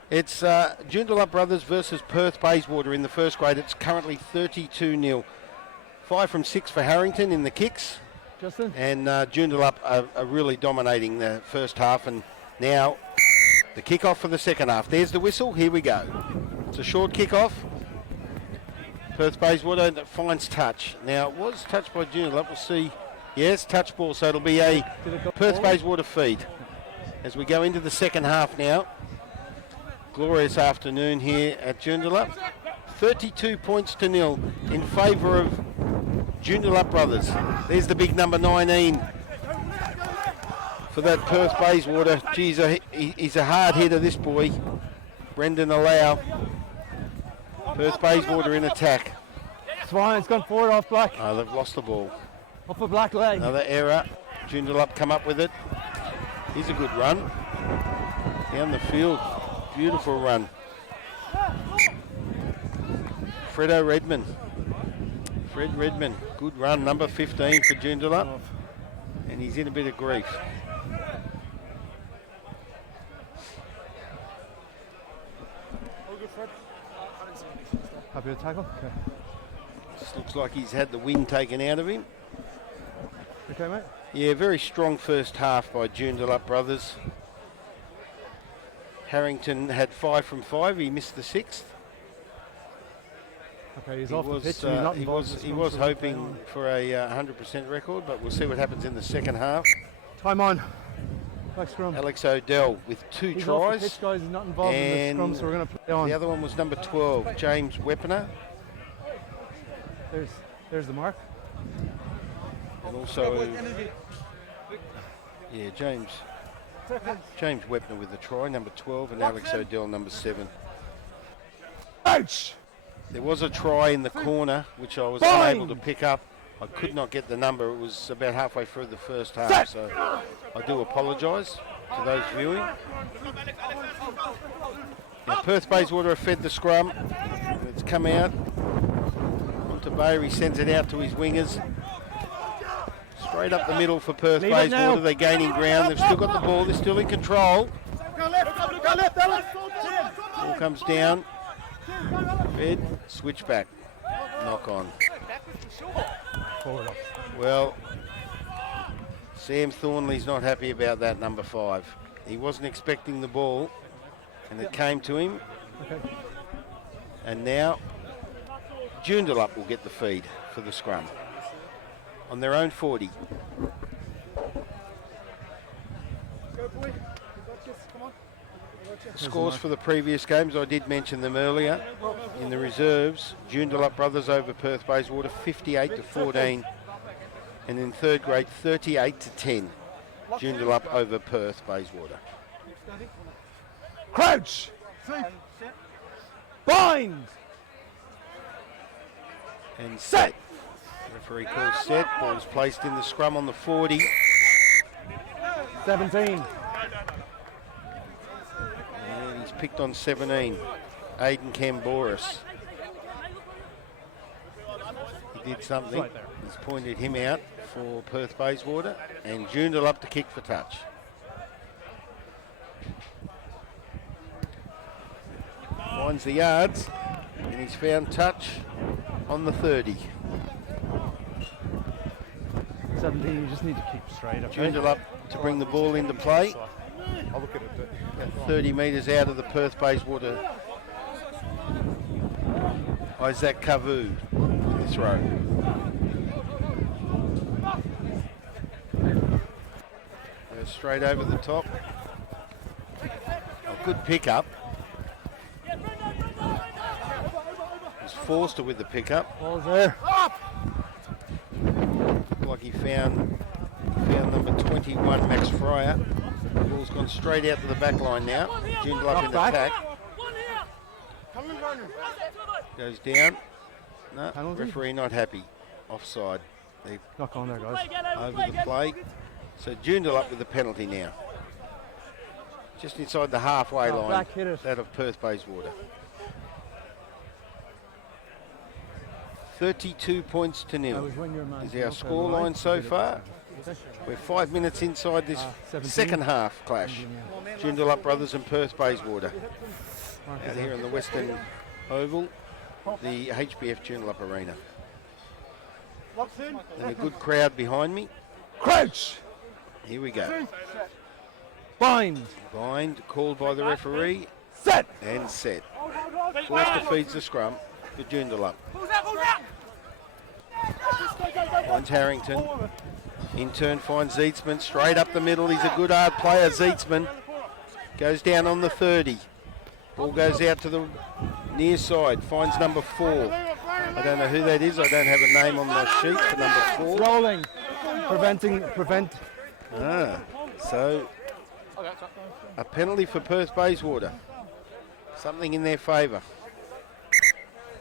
It's Joondalup Brothers versus Perth Bayswater in the first grade. It's currently 32-0. 5 from 6 for Harrington in the kicks. Justin? And Joondalup are really dominating the first half. And now the kick-off for the second half. There's the whistle. Here we go. It's a short kick-off. Perth Bayswater that finds touch. Now, it was touched by Joondalup. We'll see. Yes, touch ball. So it'll be a Perth Bayswater feed. As we go into the second half now. Glorious afternoon here at Joondalup. 32 points to 0 in favour of Joondalup Brothers. There's the big number 19 for that Perth Bayswater. Geez, he's a hard hitter, this boy. Brendan Allow. Perth Bayswater in attack. It's fine, it's gone forward off Black. Oh, they've lost the ball. Off a Black leg. Another error. Joondalup come up with it. Here's a good run. Down the field. Beautiful run. Fredo Redmond. Fred Redmond. Good run. Number 15 for Joondalup. And he's in a bit of grief. Happy to tackle? Okay. This looks like he's had the wind taken out of him. Okay, mate? Yeah, very strong first half by Joondalup Brothers. Harrington had 5 from 5. He missed the 6th. Okay, he's off the pitch. And he's not involved he was hoping for a 100% record, but we'll see what happens in the second half. Time on. Back scrum. Alex Odell with 2 He's tries. off the pitch, guys. He's not involved in the scrum, so we're going to play on. The other one was number 12, James Weaponer. There's the mark. And also, yeah, James Weaponer with the try, number 12, and Alex Odell, number 7. Ouch! There was a try in the corner, which I was unable to pick up. I could not get the number. It was about halfway through the first half, so I do apologise to those viewing. Now, Perth Bayswater have fed the scrum. It's come out. Onto Bayer, he sends it out to his wingers. Straight up the middle for Perth Bayswater. They're gaining ground. They've still got the ball. They're still in control. Ball comes down. Red, switch back. Knock on. Well, Sam Thornley's not happy about that, number 5. He wasn't expecting the ball, and it came to him. Okay. And now, Joondalup will get the feed for the scrum on their own 40. Scores for the previous games, I did mention them earlier. In the reserves, Joondalup Brothers over Perth Bayswater 58-14, and in third grade 38-10. Joondalup over Perth Bayswater. Crouch! Bind! And set. Referee calls set. Ball is placed in the scrum on the 40. 17. And he's picked on 17. Aidan Camboris. He did something. He's pointed him out for Perth Bayswater. And Joondalup to kick for touch. Finds the yards. And he's found touch on the 30. 17, you just need to keep straight. Okay? Joondalup to bring the ball into play. I'll look at it. 30 metres out of the Perth Bayswater. Isaac Kavu with the throw. Goes straight over the top. A good pickup. Was Forster with the pickup. Ball's there. Looked like he found number 21, Max Fryer. The ball's gone straight out to the back line now. Joondalup in attack. Goes down. No, Penalty? referee not happy. Offside. They Knock on there, guys. over the play. So Joondalup with the penalty now. Just inside the halfway line. Black hit it. That of Perth Bayswater. 32 points to That 0 was when your man is came our up there, score right? line so far. We're 5 minutes inside this 17. second half clash. Joondalup Brothers and Perth Bayswater. Out here in the Western Oval, the HBF Joondalup Arena. And a good crowd behind me. Crouch! Here we go. Bind! Bind called by the referee Set! and set. Forster feeds the scrum for Joondalup. Finds Harrington. In turn finds Zeetzman straight up the middle. He's a good hard player, Zeetzman. Goes down on the 30. Ball goes out to the near side. Finds number 4. I don't know who that is. I don't have a name on my sheet for number 4. Rolling. Prevent. So a penalty for Perth Bayswater. Something in their favour.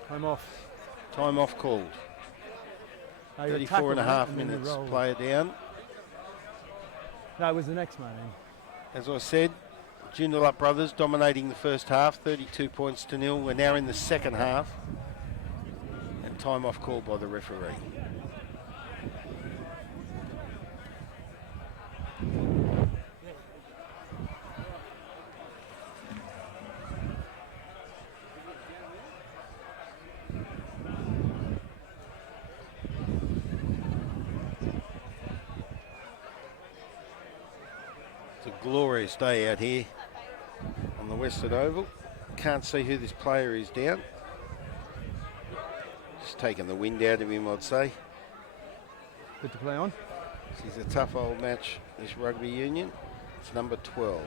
Time off. Time off called. 34 and a half minutes. Player down. That was the next man. As I said, Joondalup Brothers dominating the first half, 32 points to 0. We're now in the second half. And time off called by the referee. It's a glorious day out here on the Western Oval. Can't see who this player is down. Just taking the wind out of him, I'd say. Good to play on. This is a tough old match, this rugby union. It's number 12.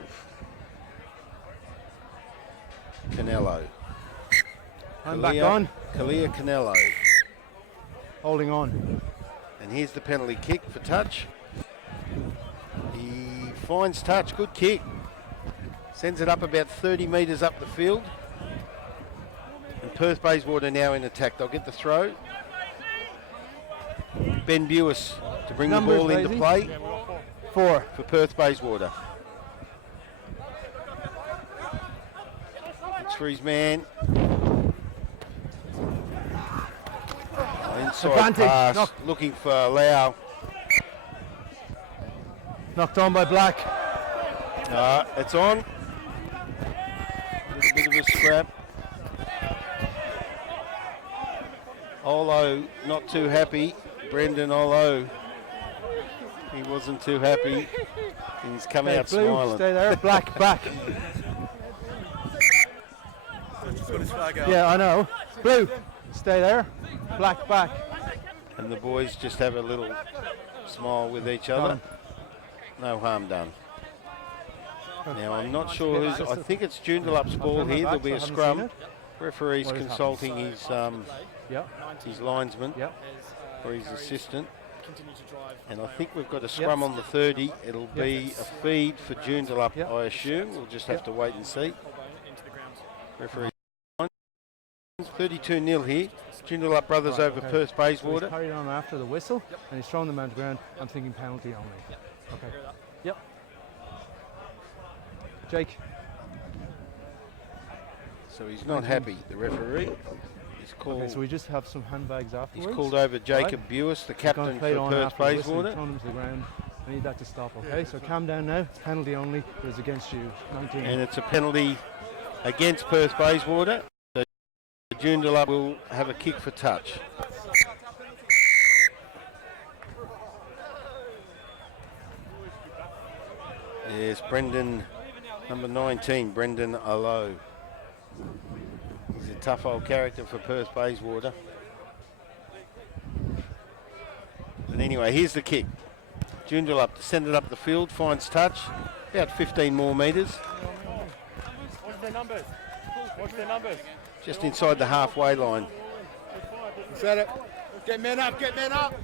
Canelo. I'm back on. Kalia Canelo. Holding on. And here's the penalty kick for touch. He finds touch, good kick. Sends it up about 30 metres up the field. And Perth Bayswater now in attack. They'll get the throw. Ben Bewis to bring Numbers, the ball into Basie. play. 4. For Perth Bayswater. It's for his man. Inside Advantage. pass, looking for Lau. Knocked on by Black. It's on. A little bit of a scrap. Olo not too happy. Brendan Olo. He wasn't too happy. He's come out Blue, smiling. stay there. Black back. Yeah, I know. Blue, stay there. Black back. And the boys just have a little smile with each other. Done. No harm done. Now I'm not sure who's. I think it's Joondalup's ball here. There'll be a scrum. Referee's What has consulting his Yep. his linesman Yep. or his assistant. And I think we've got a scrum on the 30. It'll be a feed for Joondalup, Yep. I assume. We'll just have to wait and see. Referee 32-0 here. Joondalup Brothers over okay. Perth So Bayswater. he's carried on after the whistle, and he's thrown the man to the ground. I'm thinking penalty only. Okay. Yep. Jake. So he's not happy, the referee. He's called. Okay, so we just have some handbags afterwards. He's called over Jacob Bewis, the captain for Perth Bayswater. Thrown him to the ground. I need that to stop, okay? So calm down now. It's penalty only, but it's against you. 19. And it's a penalty against Perth Bayswater. So Joondalup will have a kick for touch. Yes, Brendan, number 19, Brendan Olo. He's a tough old character for Perth Bayswater. But anyway, here's the kick. Joondalup to send it up the field, finds touch, about 15 more metres. What's their numbers? What's their numbers? Just inside the halfway line. Set it. Get men up, get men up.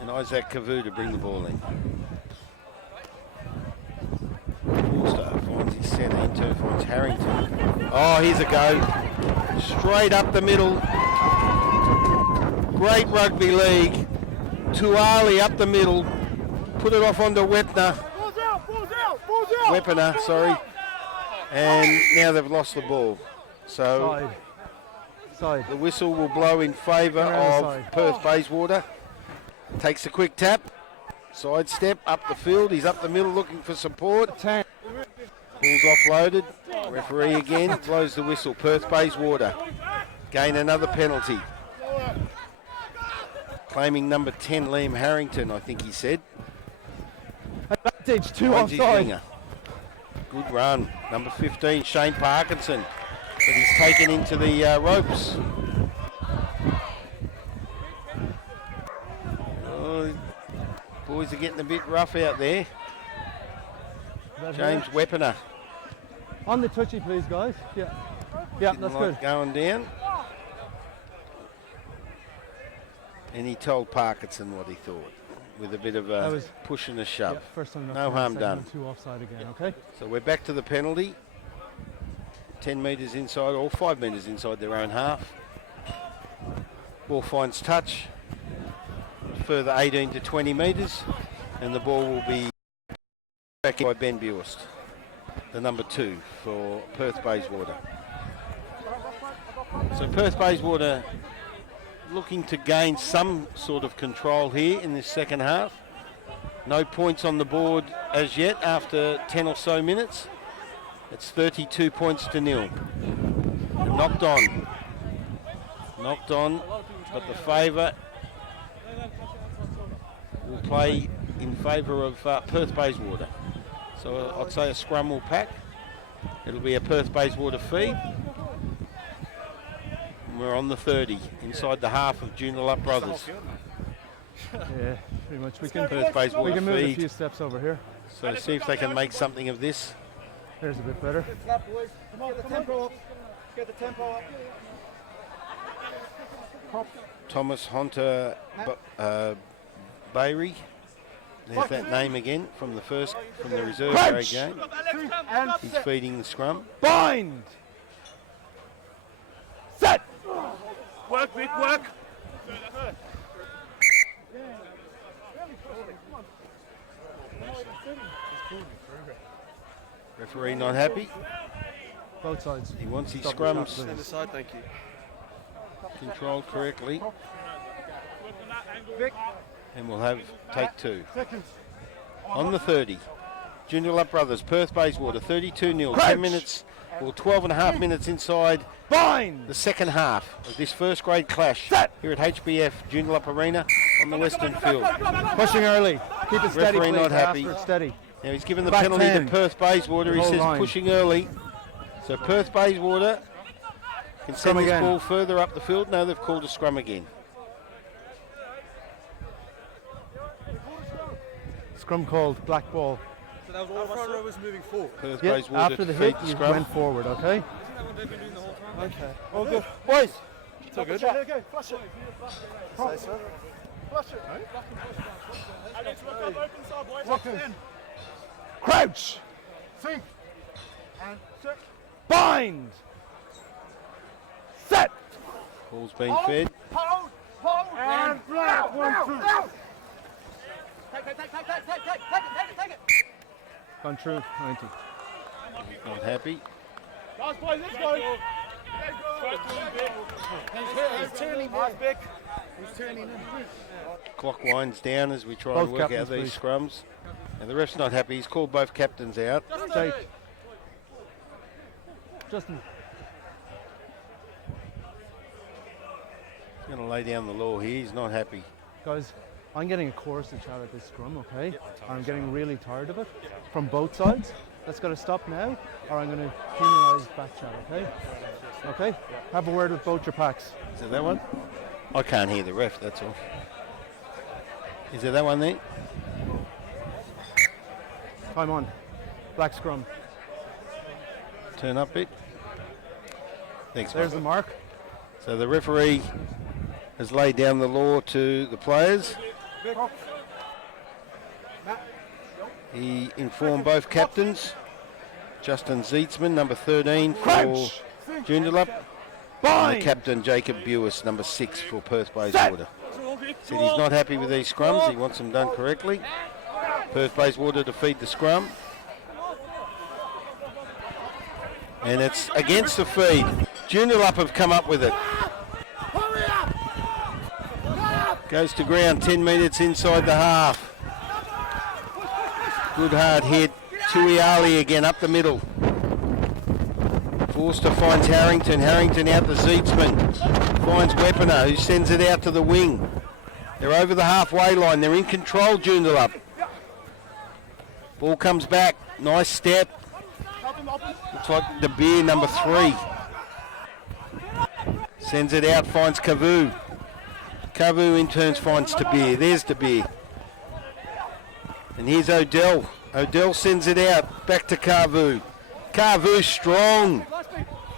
And Isaac Cavu to bring the ball in. Forster finds his centre, in turn finds Harrington. Oh, here's a go. Straight up the middle. Great rugby league. Tuali up the middle. Put it off onto Wepener. Wepener, sorry. And now they've lost the ball. So Side. the whistle will blow in favour Around the of side. Perth Bayswater. Takes a quick tap. Side step up the field. He's up the middle looking for support. 10. Ball's offloaded. Referee again blows the whistle. Perth Bayswater gain another penalty. Claiming number 10, Liam Harrington, I think he said. Advantage, 2 Finds his offside. winger. Good run. Number 15, Shane Parkinson. But he's taken into the ropes. Oh, boys are getting a bit rough out there. James Weaponer. On the touchy, please, guys. Yeah. Yeah, Didn't that's like good. going down. And he told Parkinson what he thought with a bit of That a was- push and a shove. Yeah, first time No harm done. 2 offside again, okay? So we're back to the penalty. 10 metres inside, or 5 metres inside their own half. Ball finds touch. Further 18 to 20 metres. And the ball will be back by Ben Buist, the number 2 for Perth Bayswater. So Perth Bayswater looking to gain some sort of control here in this second half. No points on the board as yet after 10 or so minutes. It's 32 points to 0. Knocked on. Knocked on, but the favour will play in favour of Perth Bayswater. So I'd say a scrum will pack. It'll be a Perth Bayswater feed. We're on the 30, inside the half of Joondalup Brothers. Yeah, pretty much. We can Perth Bayswater move a feed. few steps over here. So see if they can make something of this. Here's a bit better. Slap, boys. Come on, get the tempo up. Get the tempo up. Thomas Hunter Bayri. There's that name again from the reserve grade game. He's feeding the scrum. Bind! Set! Work, Vic, work. Referee not happy. Both sides. He wants his Stop scrums the shot, please. Side, thank you. controlled correctly. And we'll have take 2. On the 30. Joondalup Brothers, Perth Bayswater, 32-0. 10 minutes, or 12 and a half minutes inside Bind! the second half of this first grade clash here at HBF Joondalup Arena on the Western Field. Pushing early. Keep it steady, Referee please. not happy. Asper, steady. Now he's given the Back penalty 10. to Perth Bayswater. He Whole says line. pushing early. So Perth Bayswater can Scrum send this again. ball further up the field. No, they've called a scrum again. Scrum called, black ball. So that was all front row was moving forward. Perth Yeah, Bayswater after the to hit, feed the you scrum. went forward, okay? Okay. All good. Boys. It's all good. Okay, flush it. Say so. Flush it. Rock in. Crouch! Sink. And set. Bind! Set! Ball's been fed. Hold. Hold. And black. 1, 2. Take it. Gone through, 90. Not happy. Guys, boys, let's go. He's turning, Vic. He's turning in. Clock winds down as we try Both and work out captains, these please. scrums. And the ref's not happy. He's called both captains out. Jake. Justin. He's going to lay down the law here. He's not happy. Guys, I'm getting a chorus to chat at this scrum, okay? I'm getting really tired of it from both sides. That's got to stop now, or I'm going to penalise back chat, okay? Okay? Have a word with both your packs. Is it that one? I can't hear the ref, that's all. Is it that one there? Time on. Black scrum. Turn up bit. Thanks, There's mate. the mark. So the referee has laid down the law to the players. He informed both captains. Justin Zeetzman, number 13 for Crouch! Joondalup. And Bind! the captain, Jacob Buist, number 6 for Perth Bayswater. Said he's not happy with these scrums. He wants them done correctly. Perth Bayswater to feed the scrum. And it's against the feed. Joondalup have come up with it. Goes to ground, 10 minutes inside the half. Good hard hit. Tuiali again up the middle. Forster finds Harrington. Harrington out to Zeetzman. Finds Weaponer, who sends it out to the wing. They're over the halfway line. They're in control, Joondalup. Ball comes back. Nice step. Looks like De Beer, number 3. Sends it out, finds Kavu. Kavu in turns finds De Beer. There's De Beer. And here's Odell. Odell sends it out. Back to Kavu. Kavu strong.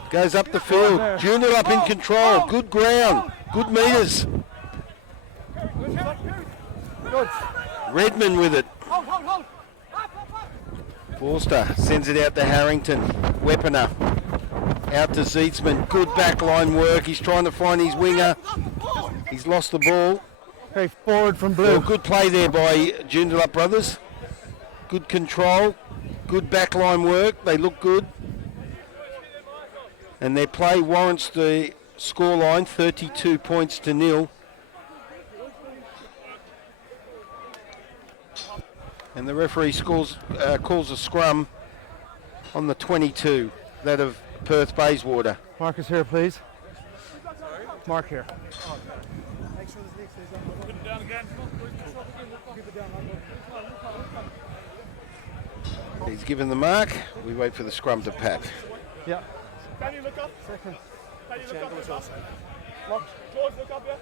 Goes up the field. Joondalup in control. Good ground. Good meters. Redmond with it. Forster sends it out to Harrington. Weaponer. Out to Zeetzman. Good backline work. He's trying to find his winger. He's lost the ball. Okay, forward from Blue. Well, good play there by Joondalup brothers. Good control. Good backline work. They look good. And their play warrants the scoreline, 32 points to 0. And the referee calls a scrum on the 22, that of Perth Bayswater. Marcus here, please. Mark here. He's given the mark. We wait for the scrum to pack. Yeah. Can you look up? Second. Can you look up? George, look up here.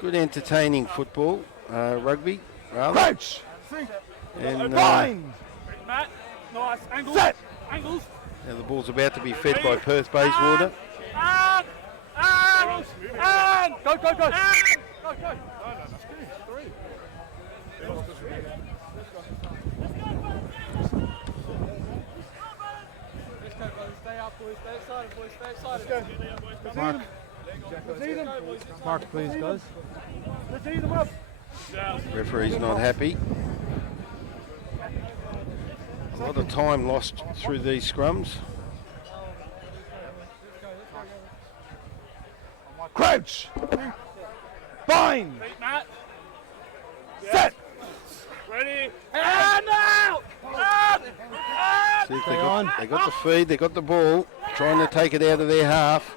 Good entertaining football, rugby, rather. Crouch! And Bind! Matt, nice. Angles. Set! Angles. now the ball's about to be fed by Perth Bayswater. And! Go, go, go! Go, go! Stay up, boys. Stay outside, boys. Stay outside. Mark. Mark, please, guys. Referee's not happy. A lot of time lost through these scrums. Crouch! Bind! Feet, Matt. Set! Ready? And out! See if they got the feed, they got the ball, trying to take it out of their half.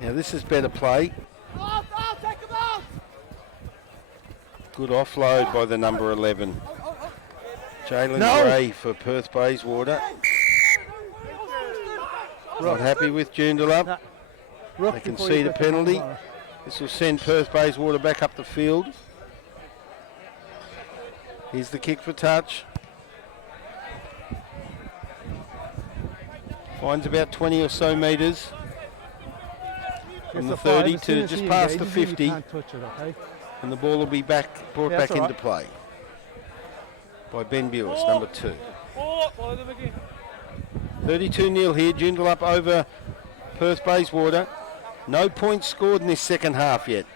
Now this is better play. Good offload by the number 11. Jalen Gray for Perth Bayswater. Not happy with Joondalup. They can see the penalty. This will send Perth Bayswater back up the field. Here's the kick for touch. Finds about 20 or so metres from the 30 to just past the 50. And the ball will be brought back into play by Ben Bewis, number 2. 32-0 here, Joondalup over Perth Bayswater. No points scored in this second half yet.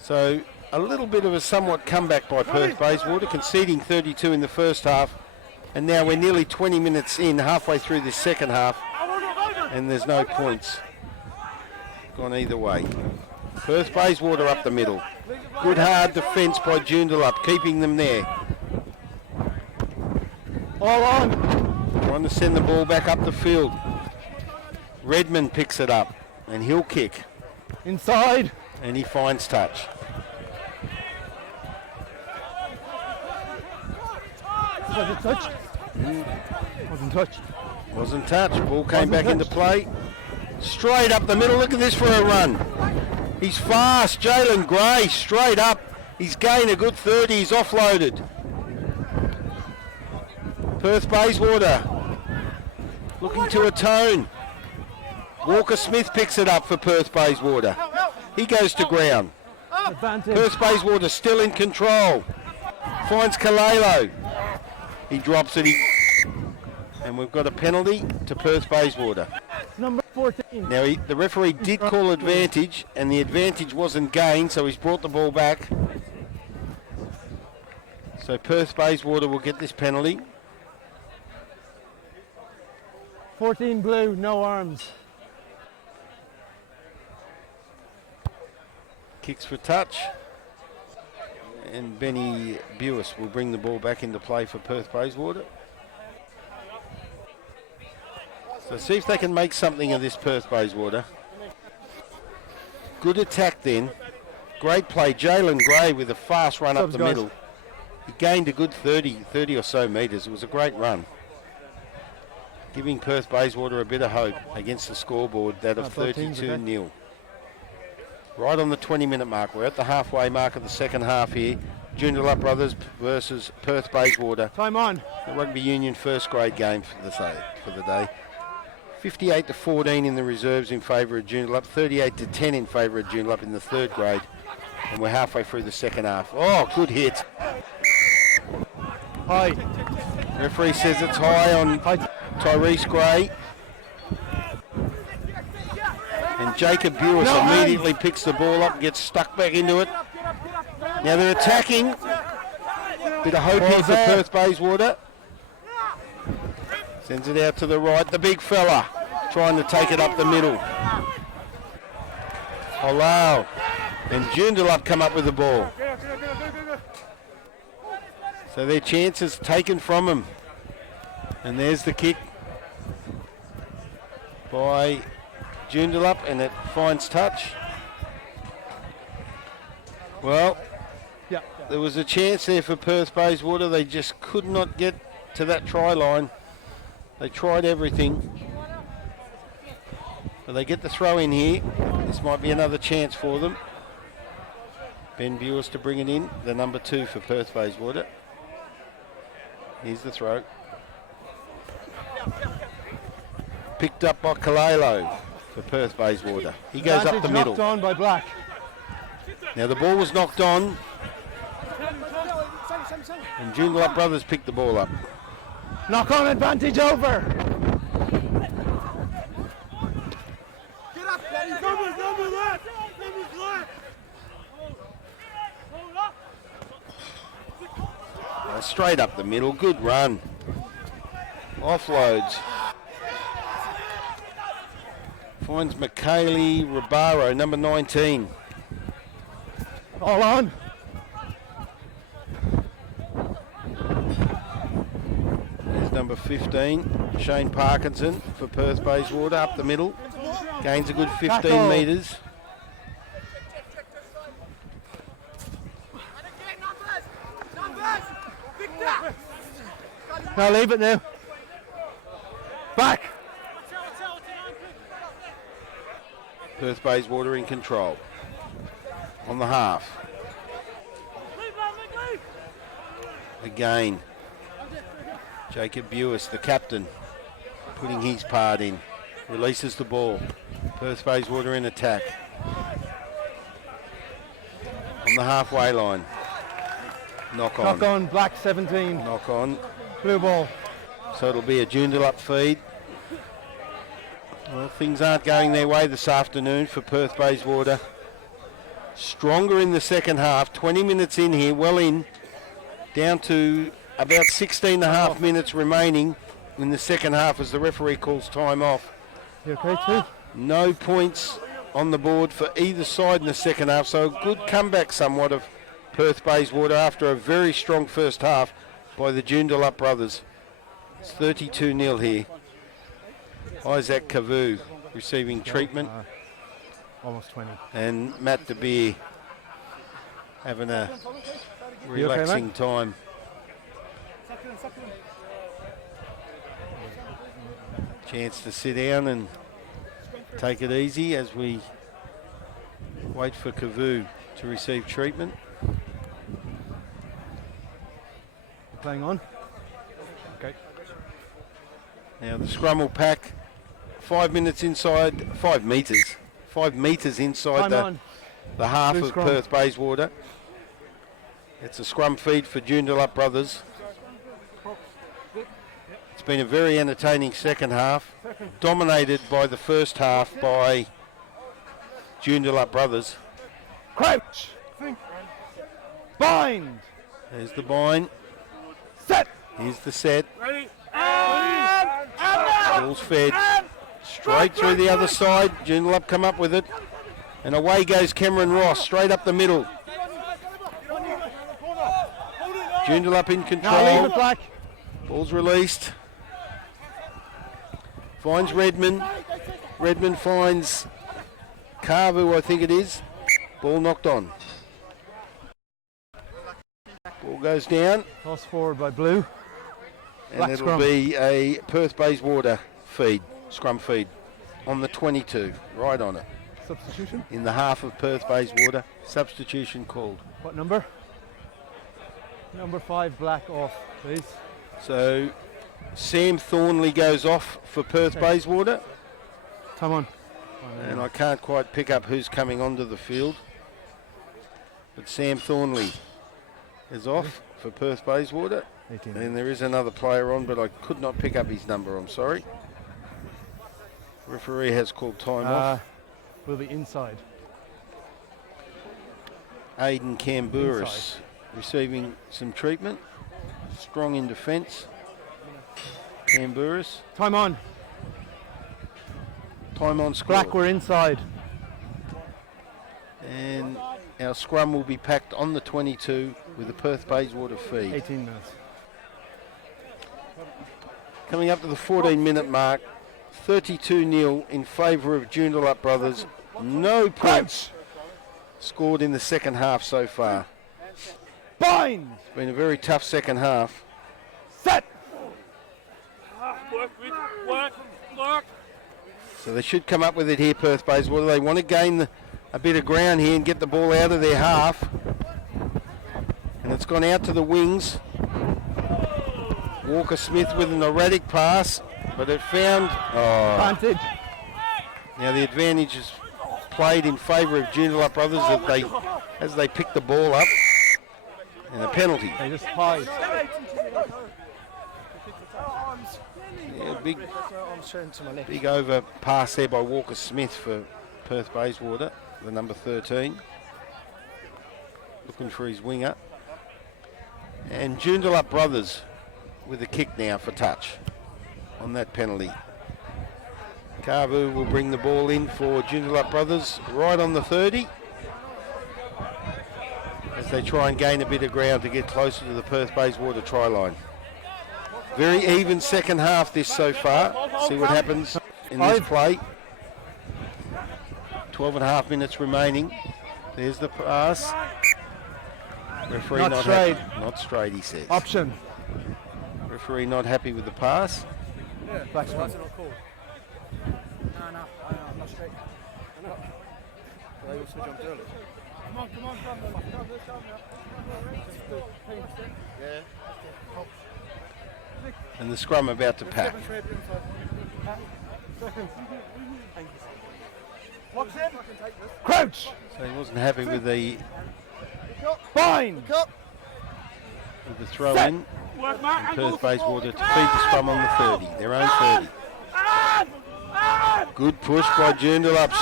So a little bit of a somewhat comeback by Perth Bayswater, conceding 32 in the first half. And now we're nearly 20 minutes in, halfway through this second half, and there's no points gone either way. Perth Bayswater up the middle. Good hard defence by Joondalup, keeping them there. All on! Trying to send the ball back up the field. Redmond picks it up, and he'll kick. Inside! And he finds touch. Was it touched? Wasn't touched. Wasn't touched. Ball came back into play. Straight up the middle. Look at this for a run. He's fast. Jalen Gray straight up. He's gained a good 30. He's offloaded. Perth Bayswater looking to atone. Walker Smith picks it up for Perth Bayswater. He goes to ground. Advantage. Perth Bayswater still in control. Finds Kalelo. He drops it. And we've got a penalty to Perth Bayswater. Number 14. Now, the referee did call advantage, and the advantage wasn't gained, so he's brought the ball back. So Perth Bayswater will get this penalty. 14 Blue, no arms. Kicks for touch. And Benny Bewis will bring the ball back into play for Perth Bayswater. So see if they can make something of this Perth Bayswater. Good attack then. Great play. Jalen Gray with a fast run up the middle. He gained a good 30 or so metres. It was a great run. Giving Perth Bayswater a bit of hope against the scoreboard, that of 32-0. Right on the 20-minute mark. We're at the halfway mark of the second half here. Joondalup Brothers versus Perth Bayswater. Time on. The rugby union first grade game for the day. 58-14 in the reserves in favour of Joondalup. 38-10 in favour of Joondalup in the third grade. And we're halfway through the second half. Oh, good hit. High. Referee says it's high on Tyrese Gray. And Jacob Bewis immediately picks the ball up and gets stuck back into it. Now they're attacking. Bit of hope here for Perth Bayswater. Sends it out to the right. The big fella trying to take it up the middle. Allow. And Joondalup come up with the ball. So their chances taken from them. And there's the kick by Joondalup, and it finds touch. Well, there was a chance there for Perth Bayswater. They just could not get to that try line. They tried everything. But they get the throw in here. This might be another chance for them. Ben Bewis to bring it in, the number 2 for Perth Bayswater. Here's the throw. Picked up by Kalelo for Perth Bayswater. He goes up the middle. Knocked on by Black. Now the ball was knocked on. And Joondalup Brothers picked the ball up. Knock on advantage over. Straight up the middle, good run. Offloads. Finds McKaylee Ribaro, number 19. All on. There's number 15, Shane Parkinson for Perth Bayswater, up the middle. Gains a good 15 metres. Now leave it now. Back. Perth Bayswater in control. On the half. Again. Jacob Bewis, the captain, putting his part in. Releases the ball. Perth Bayswater in attack. On the halfway line. Knock on. Knock on, Black 17. Knock on. Blue ball. So it'll be a Joondalup feed. Well, things aren't going their way this afternoon for Perth Bayswater. Stronger in the second half. 20 minutes in here, well in. Down to about 16 and a half minutes remaining in the second half as the referee calls time off. You okay too? No points on the board for either side in the second half. So a good comeback somewhat of Perth Bayswater after a very strong first half by the Joondalup Brothers. It's 32-0 here. Isaac Cavu receiving treatment. Almost 20. And Matt De Beer having a relaxing time. Chance to sit down and take it easy as we wait for Cavu to receive treatment. Playing on. Okay. Now the scrum will pack 5 minutes inside, 5 metres. 5 metres inside the half Blue of scrum. Perth Bayswater. It's a scrum feed for Joondalup Brothers. It's been a very entertaining second half, dominated by the first half by Joondalup Brothers. Crouch. Bind. There's the bind. Set. Here's the set. Ball's fed straight through the other side. Joondalup come up with it. And away goes Cameron Ross, straight up the middle. Joondalup in Now leave control. it, Black. Ball's released. Finds Redmond. Redmond finds Carvu, I think it is. Ball knocked on. Ball goes down. Toss forward by Blue. And Black it'll scrum. be a Perth Bayswater feed, scrum feed, on the 22, right on it. Substitution. In the half of Perth Bayswater, substitution called. What number? Number 5, Black off, please. So Sam Thornley goes off for Perth Bayswater, Come on. and I can't quite pick up who's coming onto the field. But Sam Thornley is off for Perth Bayswater. 18. And there is another player on, but I could not pick up his number, I'm sorry. Referee has called time off. Will be inside. Aidan Camburis receiving some treatment. Strong in defence. Camburis. Time on. Time on score. Black, we're inside. And our scrum will be packed on the 22 with the Perth Bayswater feed. 18 minutes. Coming up to the 14-minute mark, 32-0 in favour of Joondalup Brothers. No points scored in the second half so far. Bind! It's been a very tough second half. Set! Work. So they should come up with it here, Perth Bayswater. They want to gain a bit of ground here and get the ball out of their half. And it's gone out to the wings. Walker Smith with an erratic pass, but it found... Advantage. Now the advantage is played in favour of Joondalup Brothers as they pick the ball up. And a penalty. They just pause. Yeah, big over pass there by Walker Smith for Perth Bayswater, the number 13. Looking for his winger. And Joondalup Brothers with a kick now for touch on that penalty. Carvu will bring the ball in for Joondalup Brothers right on the 30 as they try and gain a bit of ground to get closer to the Perth Bayswater try line. Very even second half this so far. See what happens in this play. 12 and a half minutes remaining. There's the pass. Referee Not not straight. happy. Not straight, he says. Option. Referee not happy with the pass. Black scrum. I'm not straight. Come on. Yeah. And the scrum about to pack. Crouch! So he wasn't happy with the Bind! throw in. And Perth Bayswater to feed the scrum on the 30, their own 30. Good push by Joondalup,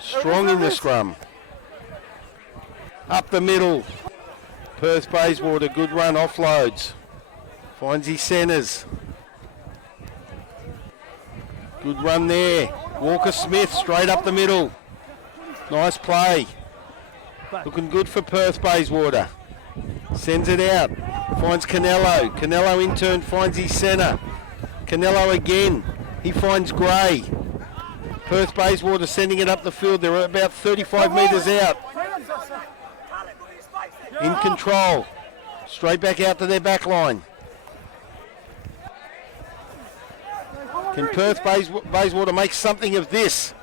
strong in the scrum. Up the middle, Perth Bayswater, good run, offloads. Finds his centres. Good run there. Walker Smith straight up the middle. Nice play. Looking good for Perth Bayswater. Sends it out. Finds Canello. Canello in turn finds his centre. Canello again. He finds Gray. Perth Bayswater sending it up the field. They're about 35 metres out. In control. Straight back out to their back line. Can Perth Bayswater make something of this?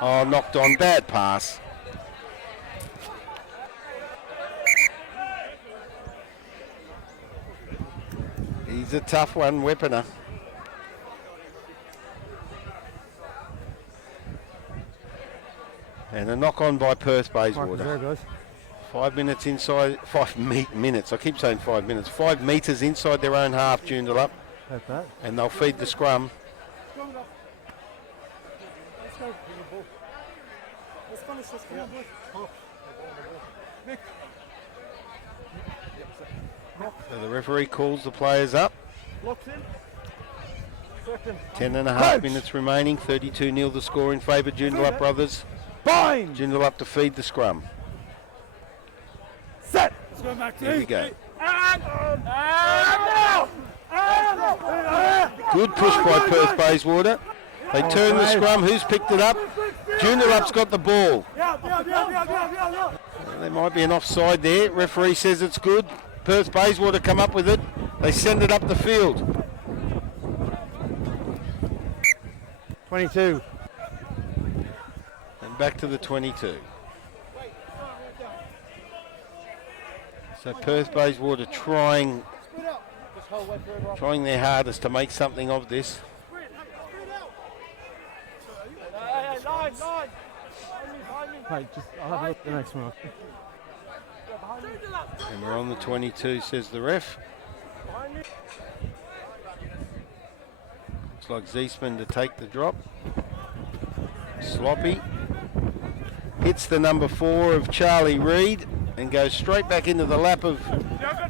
Oh, knocked on. Bad pass. He's a tough one, Weaponer. And a knock on by Perth Bayswater. There it goes. 5 minutes inside, minutes. I keep saying 5 minutes. 5 metres inside their own half, Joondalup. Like that. And they'll feed the scrum. So the referee calls the players up. 10 and a half minutes remaining. 32-0 the score in favour of Joondalup Brothers. Bind! Joondalup to feed the scrum. Set! Let's go back to Here we go. And Good push by Perth Bayswater. They turn the scrum. Who's picked it up? Joondalup's got the ball. There might be an offside there. Referee says it's good. Perth Bayswater come up with it. They send it up the field. 22. And back to the 22. So Perth Bayswater trying their hardest to make something of this. Right, just I'll have a look at the next one. And we're on the 22, says the ref. Looks like Ziesman to take the drop. Sloppy. Hits the number 4 of Charlie Reid and goes straight back into the lap of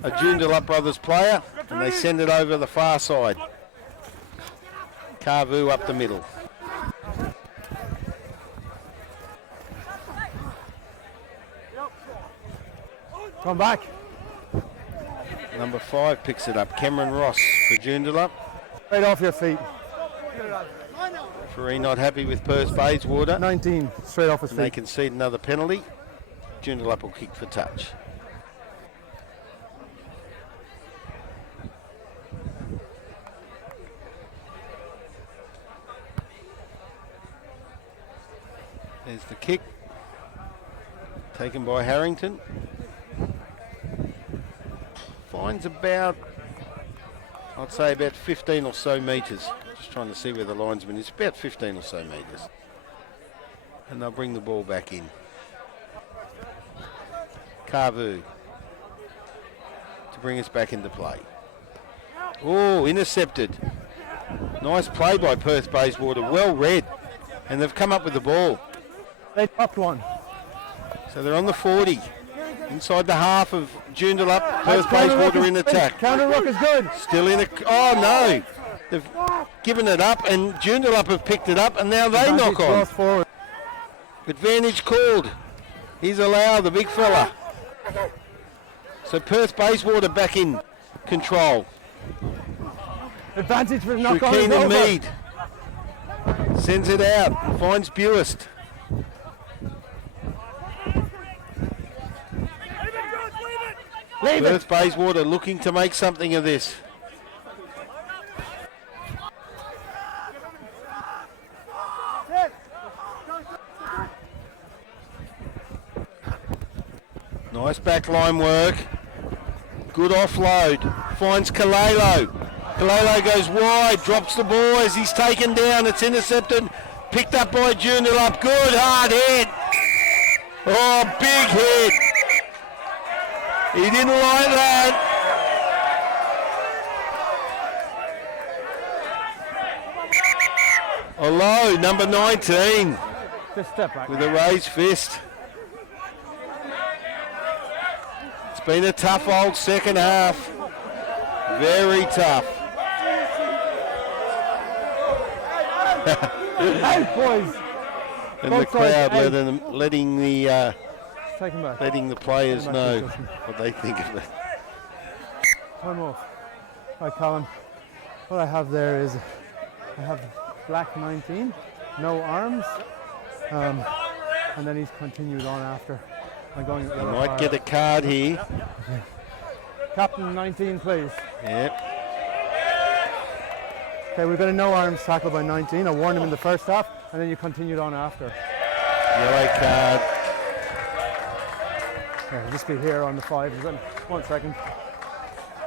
a Joondalup Brothers player, and they send it over the far side. Carvu up the middle. Come back. Number 5 picks it up. Cameron Ross for Joondalup. Right off your feet. Referee not happy with Perth Bayswater. 19, straight off his And they feet. concede another penalty. Joondalup will kick for touch. There's the kick. Taken by Harrington. Finds about, I'd say about 15 or so metres. Just trying to see where the linesman is. About 15 or so metres. And they'll bring the ball back in. Carvu to bring us back into play. Oh, intercepted. Nice play by Perth Bayswater. Well read. And they've come up with the ball. They dropped one. So they're on the 40. Inside the half of Joondalup. Perth Bayswater in attack. Counter ruck is good. Still in a... Oh, no. They've given it up and Joondalup have picked it up and now they knock on. Cross forward. Advantage called. He's allowed, the big fella. So Perth Bayswater back in control. Advantage for knock Through on is Keenan over. Mead. Sends it out. Finds Buist. Leave it. Perth Bayswater looking to make something of this. Nice backline work. Good offload. Finds Kalelo. Kalelo goes wide, drops the ball as he's taken down. It's intercepted. Picked up by Joondalup. Good hard hit. Oh, big hit. He didn't like that. Olo, number 19, Just step back. with a raised fist. It's been a tough old second half. Very tough. Hey, boys. And the Both sides, crowd hey. letting Take him back. the players Come back, know Justin. what they think of it. Time off. Right, Colin. What I have there is I have black 19, no arms, and then he's continued on after. I'm going. You might get a card here. Captain 19, please. Yep. Okay, we've got a no arms tackle by 19. I warned him in the first half, and then you continued on after. Yellow card. Okay, just be here on the 5. 1 second.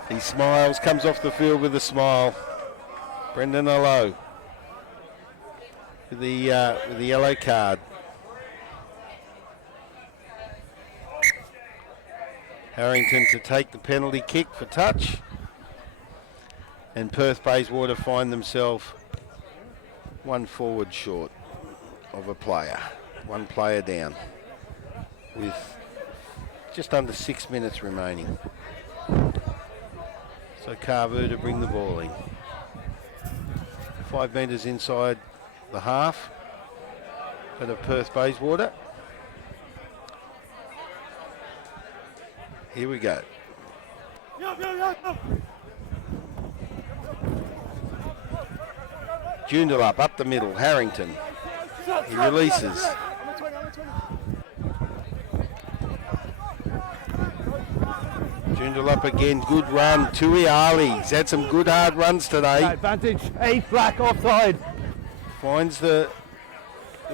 He smiles, comes off the field with a smile. Brendan Olo with the yellow card. Harrington to take the penalty kick for touch. And Perth Bayswater find themselves one forward short of a player. One player down with just under 6 minutes remaining. So Carvu to bring the ball in. 5 metres inside the half. out of Perth Bayswater. Here we go. Joondalup up the middle, Harrington. He releases. Joondalup again, good run. Tui Ali, he's had some good hard runs today. Advantage, 8 black offside. Finds the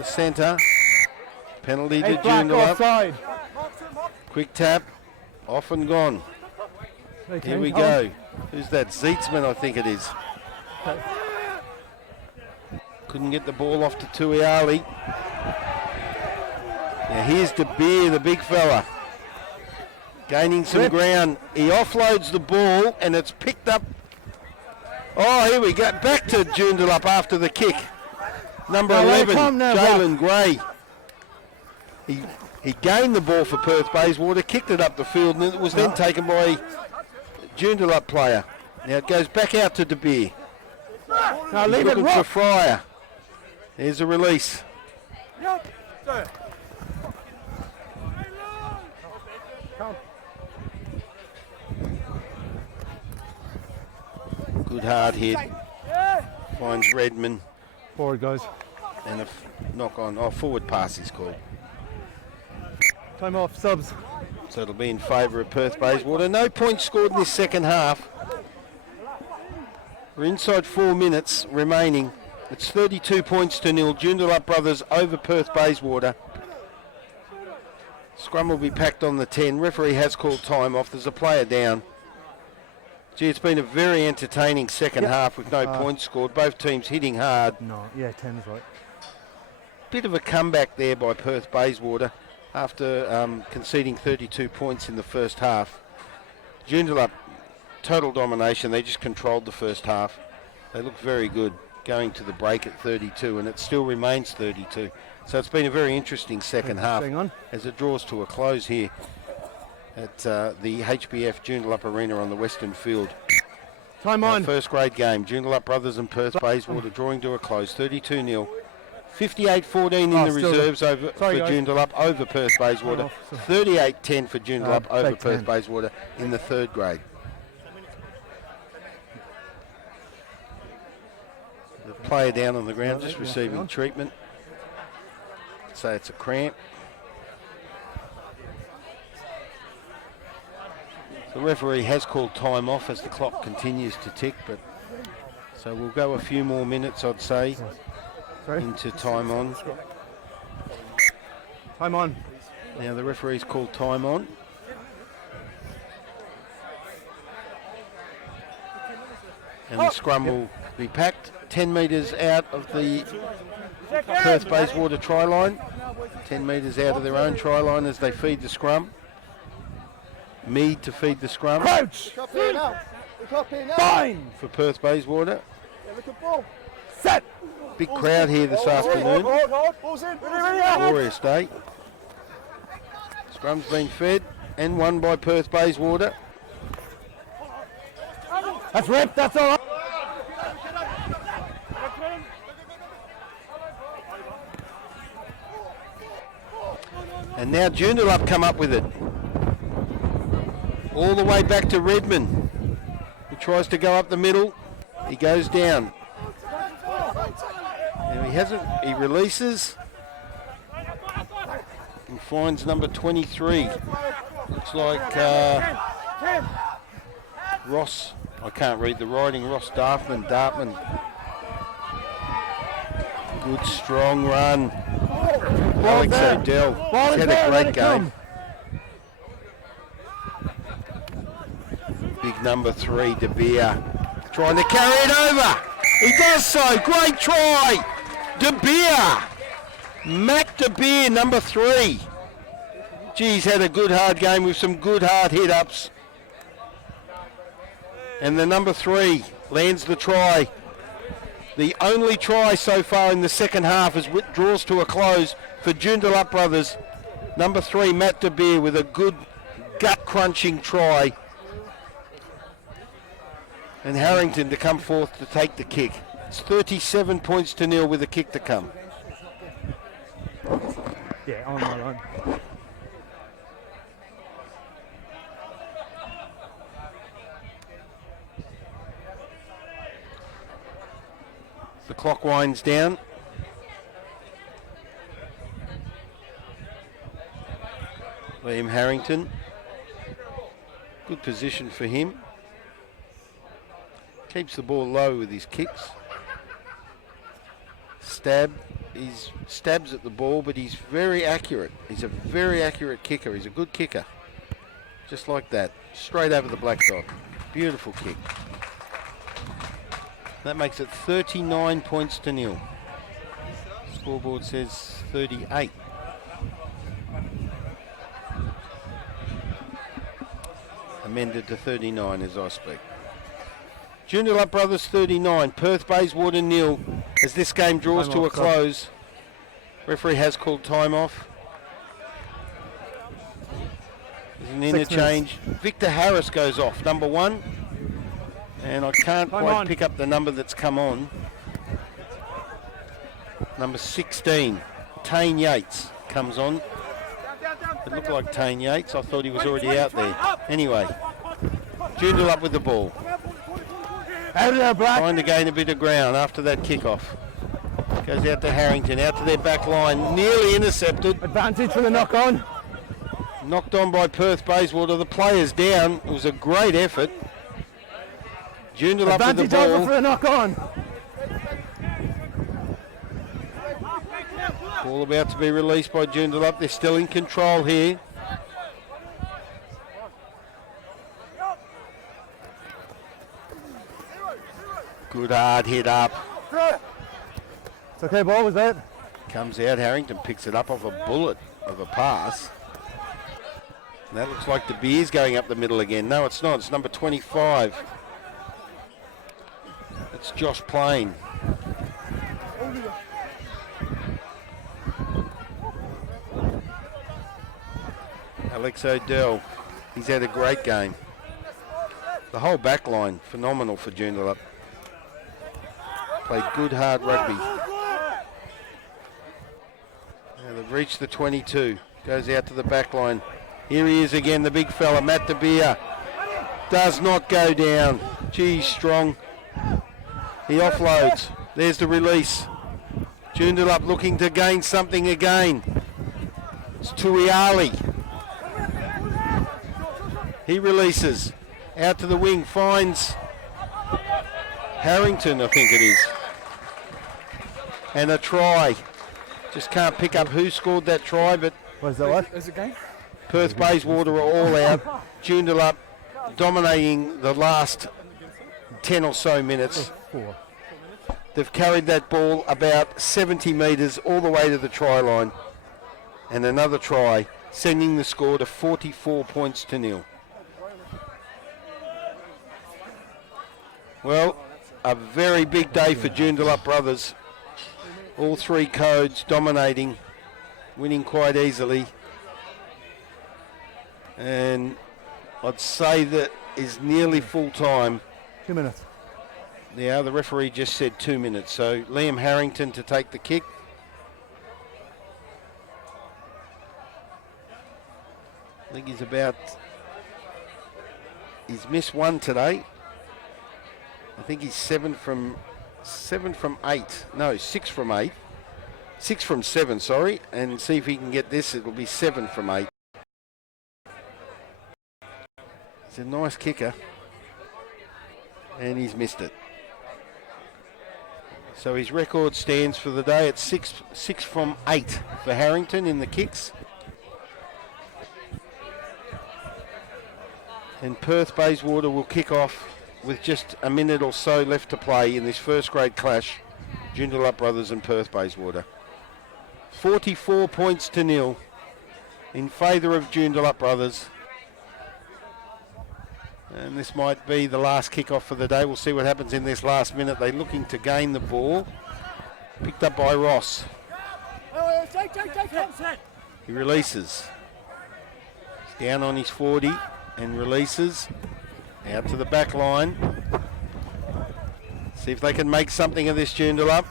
centre. Penalty to 8 black Joondalup. offside. Quick tap, off and gone. Here we go. Who's that? Zeetzman, I think it is. Couldn't get the ball off to Tui Ali. Now here's De Beer, the big fella. Gaining some ground. He offloads the ball and it's picked up. Oh, here we go. Back to Joondalup after the kick. Number 11, Jalen Gray. He gained the ball for Perth Bayswater, kicked it up the field, and it was then taken by a Joondalup player. Now it goes back out to De Beer. Now leave it Looking for Fryer. There's a release. Good hard hit. Finds Redmond. Forward, guys. And a knock on. Oh, forward pass is called. Time off, subs. So it'll be in favour of Perth Bayswater. No points scored in this second half. We're inside 4 minutes remaining. It's 32 points to 0. Joondalup brothers over Perth Bayswater. Scrum will be packed on the 10. Referee has called time off. There's a player down. Gee, it's been a very entertaining second half with no points scored. Both teams hitting hard. No, yeah, 10 is right. Bit of a comeback there by Perth Bayswater after conceding 32 points in the first half. Joondalup, total domination. They just controlled the first half. They look very good going to the break at 32, and it still remains 32. So it's been a very interesting second half as it draws to a close here at the HBF Joondalup Arena on the Western Field. Time on. First grade game. Joondalup brothers and Perth Bayswater drawing to a close. 32-0. 58-14 in the reserves for Joondalup over Perth Bayswater. 38-10 for Joondalup over Perth Bayswater in the third grade. The player down on the ground just receiving treatment. So it's a cramp. The referee has called time off as the clock continues to tick, but so we'll go a few more minutes, I'd say, into time on. Time on. Now the referee's called time on. And the scrum will be packed 10 metres out of the Perth Bayswater try line. 10 metres out of their own try line as they feed the scrum. Mead to feed the scrum. Crouch! Fine! For Perth Bayswater. Set! Big crowd here this afternoon. Glorious day. Scrum's been fed and won by Perth Bayswater. That's ripped, that's all right. And now Joondalup come up with it. All the way back to Redmond. He tries to go up the middle. He goes down. Now he releases. And finds number 23. Looks like Ross. I can't read the writing. Ross Dartman. Good strong run. Alex O'Dell. He's had a great game. Big number 3, De Beer. Trying to carry it over. He does so. Great try. De Beer. Matt De Beer, number 3. He's had a good hard game with some good hard hit-ups. And the number 3 lands the try. The only try so far in the second half as it draws to a close for Joondalup brothers. Number 3, Matt De Beer, with a good gut-crunching try. And Harrington to come forth to take the kick. It's 37 points to 0 with a kick to come. Yeah, on my line. The clock winds down. Liam Harrington. Good position for him. Keeps the ball low with his kicks. He stabs at the ball, but he's very accurate. He's a very accurate kicker. He's a good kicker. Just like that. Straight over the black dot. Beautiful kick. That makes it 39 points to nil. Scoreboard says 38. Amended to 39 as I speak. Joondalup Brothers 39, Perth Bayswater nil. As this game draws Time to a off, close, referee has called time off. There's an 6 interchange. Victor Harris goes off, number 1. And I can't Time quite on. pick up the number that's come on. Number 16, Tane Yates comes on. It looked like Tane Yates. I thought he was already out there. Anyway, Joondalup with the ball. Out of there, Black. Trying to gain a bit of ground after that kickoff. Goes out to Harrington, out to their back line. Nearly intercepted. Advantage for the knock on. Knocked on by Perth Bayswater. The player's down. It was a great effort. Joondalup with the Advantage over for ball. the knock on. Ball about to be released by Joondalup. They're still in control here. Good hard hit up. It's okay, ball, was that? Comes out, Harrington picks it up off a bullet of a pass. And that looks like the Beers going up the middle again. No, it's not. It's number 25. It's Josh Plain. Alex O'Dell. He's had a great game. The whole back line, phenomenal for Joondalup. Played good, hard rugby. Now they've reached the 22. Goes out to the back line. Here he is again, the big fella, Matt De Beer. Does not go down. Geez, strong. He offloads. There's the release. Joondalup looking to gain something again. It's Tuiali. He releases. Out to the wing, finds Harrington, I think it is. And a try. Just can't pick up who scored that try, but Was that what? Is it game? Perth Bayswater are all out. Joondalup dominating the last 10 or so minutes. 4. They've carried that ball about 70 metres all the way to the try line. And another try, sending the score to 44 points to nil. Well, a very big day for Joondalup Brothers. All 3 codes dominating, winning quite easily. And I'd say that is nearly full time. 2 minutes. Yeah, the referee just said 2 minutes. So Liam Harrington to take the kick. I think he's missed one today. I think he's 7 from 8. No, 6 from 8. 6 from 7, sorry. And see if he can get this. It'll be 7 from 8. He's a nice kicker. And he's missed it. So his record stands for the day at 6 from 8 for Harrington in the kicks. And Perth Bayswater will kick off with just a minute or so left to play in this first grade clash. Joondalup Brothers and Perth Bayswater. 44 points to nil in favour of Joondalup Brothers. And this might be the last kick-off for the day. We'll see what happens in this last minute. They're looking to gain the ball. Picked up by Ross. He releases. He's down on his 40 and releases. Out to the back line. See if they can make something of this Joondalup.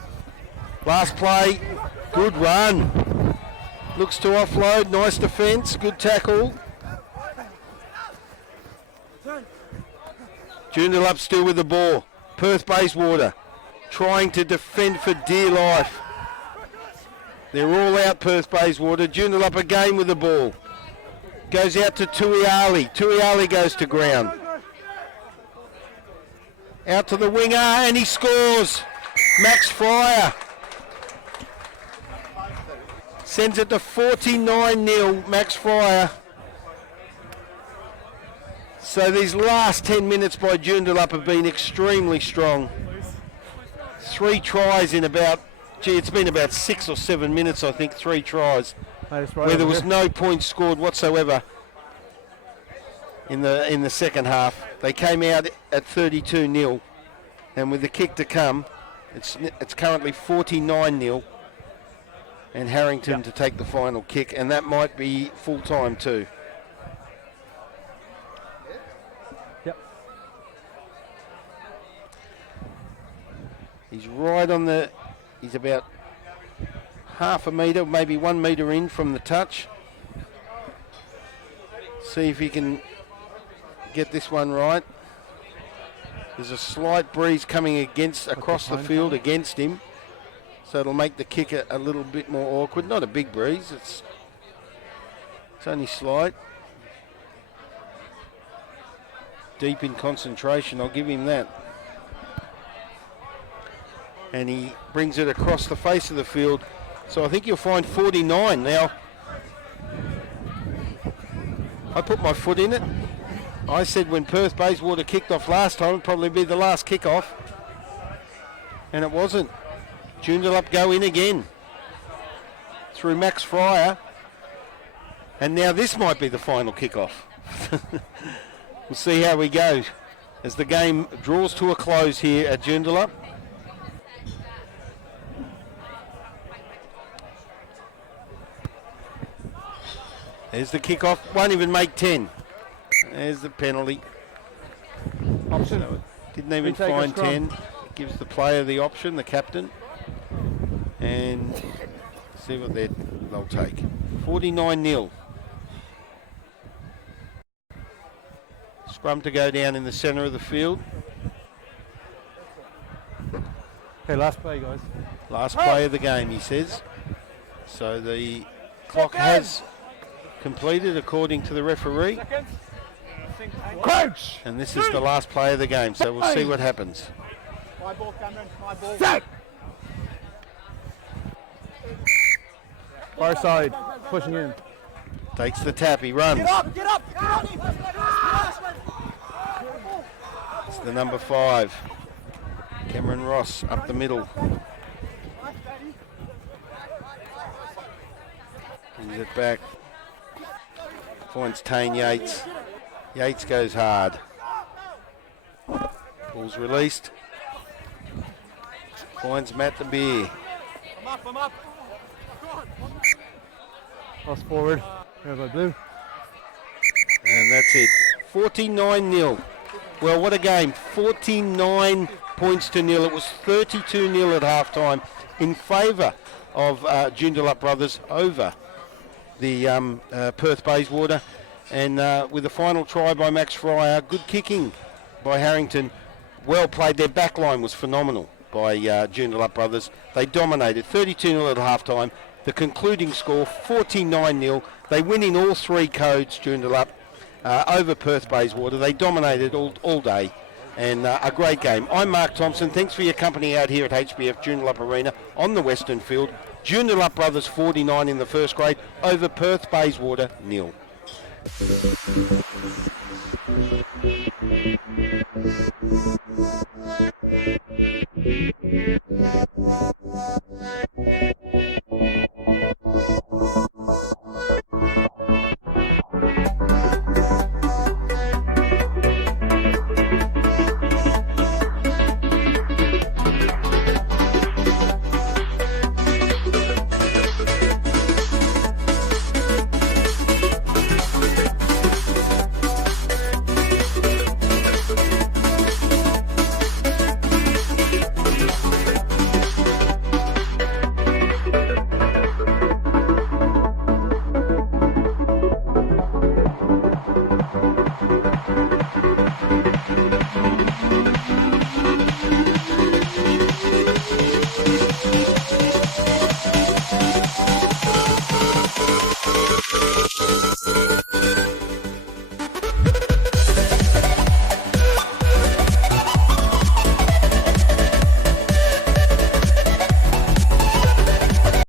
Last play. Good run. Looks to offload. Nice defence. Good tackle. Joondalup still with the ball. Perth Bayswater trying to defend for dear life. They're all out, Perth Bayswater. Joondalup again with the ball. Goes out to Tuiali. Tuiali goes to ground. Out to the winger, and he scores. Max Fryer sends it to 49-0. Max Fryer. So these last 10 minutes by Joondalup have been extremely strong. 3 tries in about, it's been about 6 or 7 minutes, I think, 3 tries, where there was no points scored whatsoever in the second half. They came out at 32-0, and with the kick to come, it's currently 49-0, and Harrington to take the final kick, and that might be full time too. He's right on the, he's about half a metre, maybe 1 metre in from the touch. See if he can get this one right. There's a slight breeze coming across the field against him, so it'll make the kick a little bit more awkward. Not a big breeze, it's only slight. Deep in concentration, I'll give him that. And he brings it across the face of the field. So I think you'll find 49. Now, I put my foot in it. I said when Perth Bayswater kicked off last time, it'd probably be the last kick-off. And it wasn't. Joondalup go in again through Max Fryer. And now this might be the final kick-off. We'll see how we go as the game draws to a close here at Joondalup. There's the kick-off. Won't even make 10. There's the penalty. Option. So didn't even find 10. Gives the player the option, the captain. And see what they'll take. 49-0. Scrum to go down in the centre of the field. Okay, last play, guys. Last play of the game, he says. So the clock has completed according to the referee. Crouch! And this is the last play of the game, so we'll see what happens. My ball, Cameron. My ball. Set! Far side, pushing in. Takes the tap, he runs. Get up, get up, get up. It's the number 5. Cameron Ross up the middle. Brings it back. Finds Tane Yates. Yates goes hard. Ball's released. Finds Matt the Beer. I'm up. Cross forward. There's my blue. And that's it. 49-0. Well, what a game. 49 points to nil. It was 32-0 at halftime in favour of Joondalup Brothers over the Perth Bayswater. And with the final try by Max Fryer, good kicking by Harrington. Well played. Their back line was phenomenal by Joondalup Brothers. They dominated 32-0 at halftime. The concluding score, 49-0. They win in all 3 codes, Joondalup, over Perth Bayswater. They dominated all day, and a great game. I'm Mark Thompson. Thanks for your company out here at HBF Joondalup Arena on the Western Field. Joondalup Brothers 49 in the first grade over Perth Bayswater 0. Bye.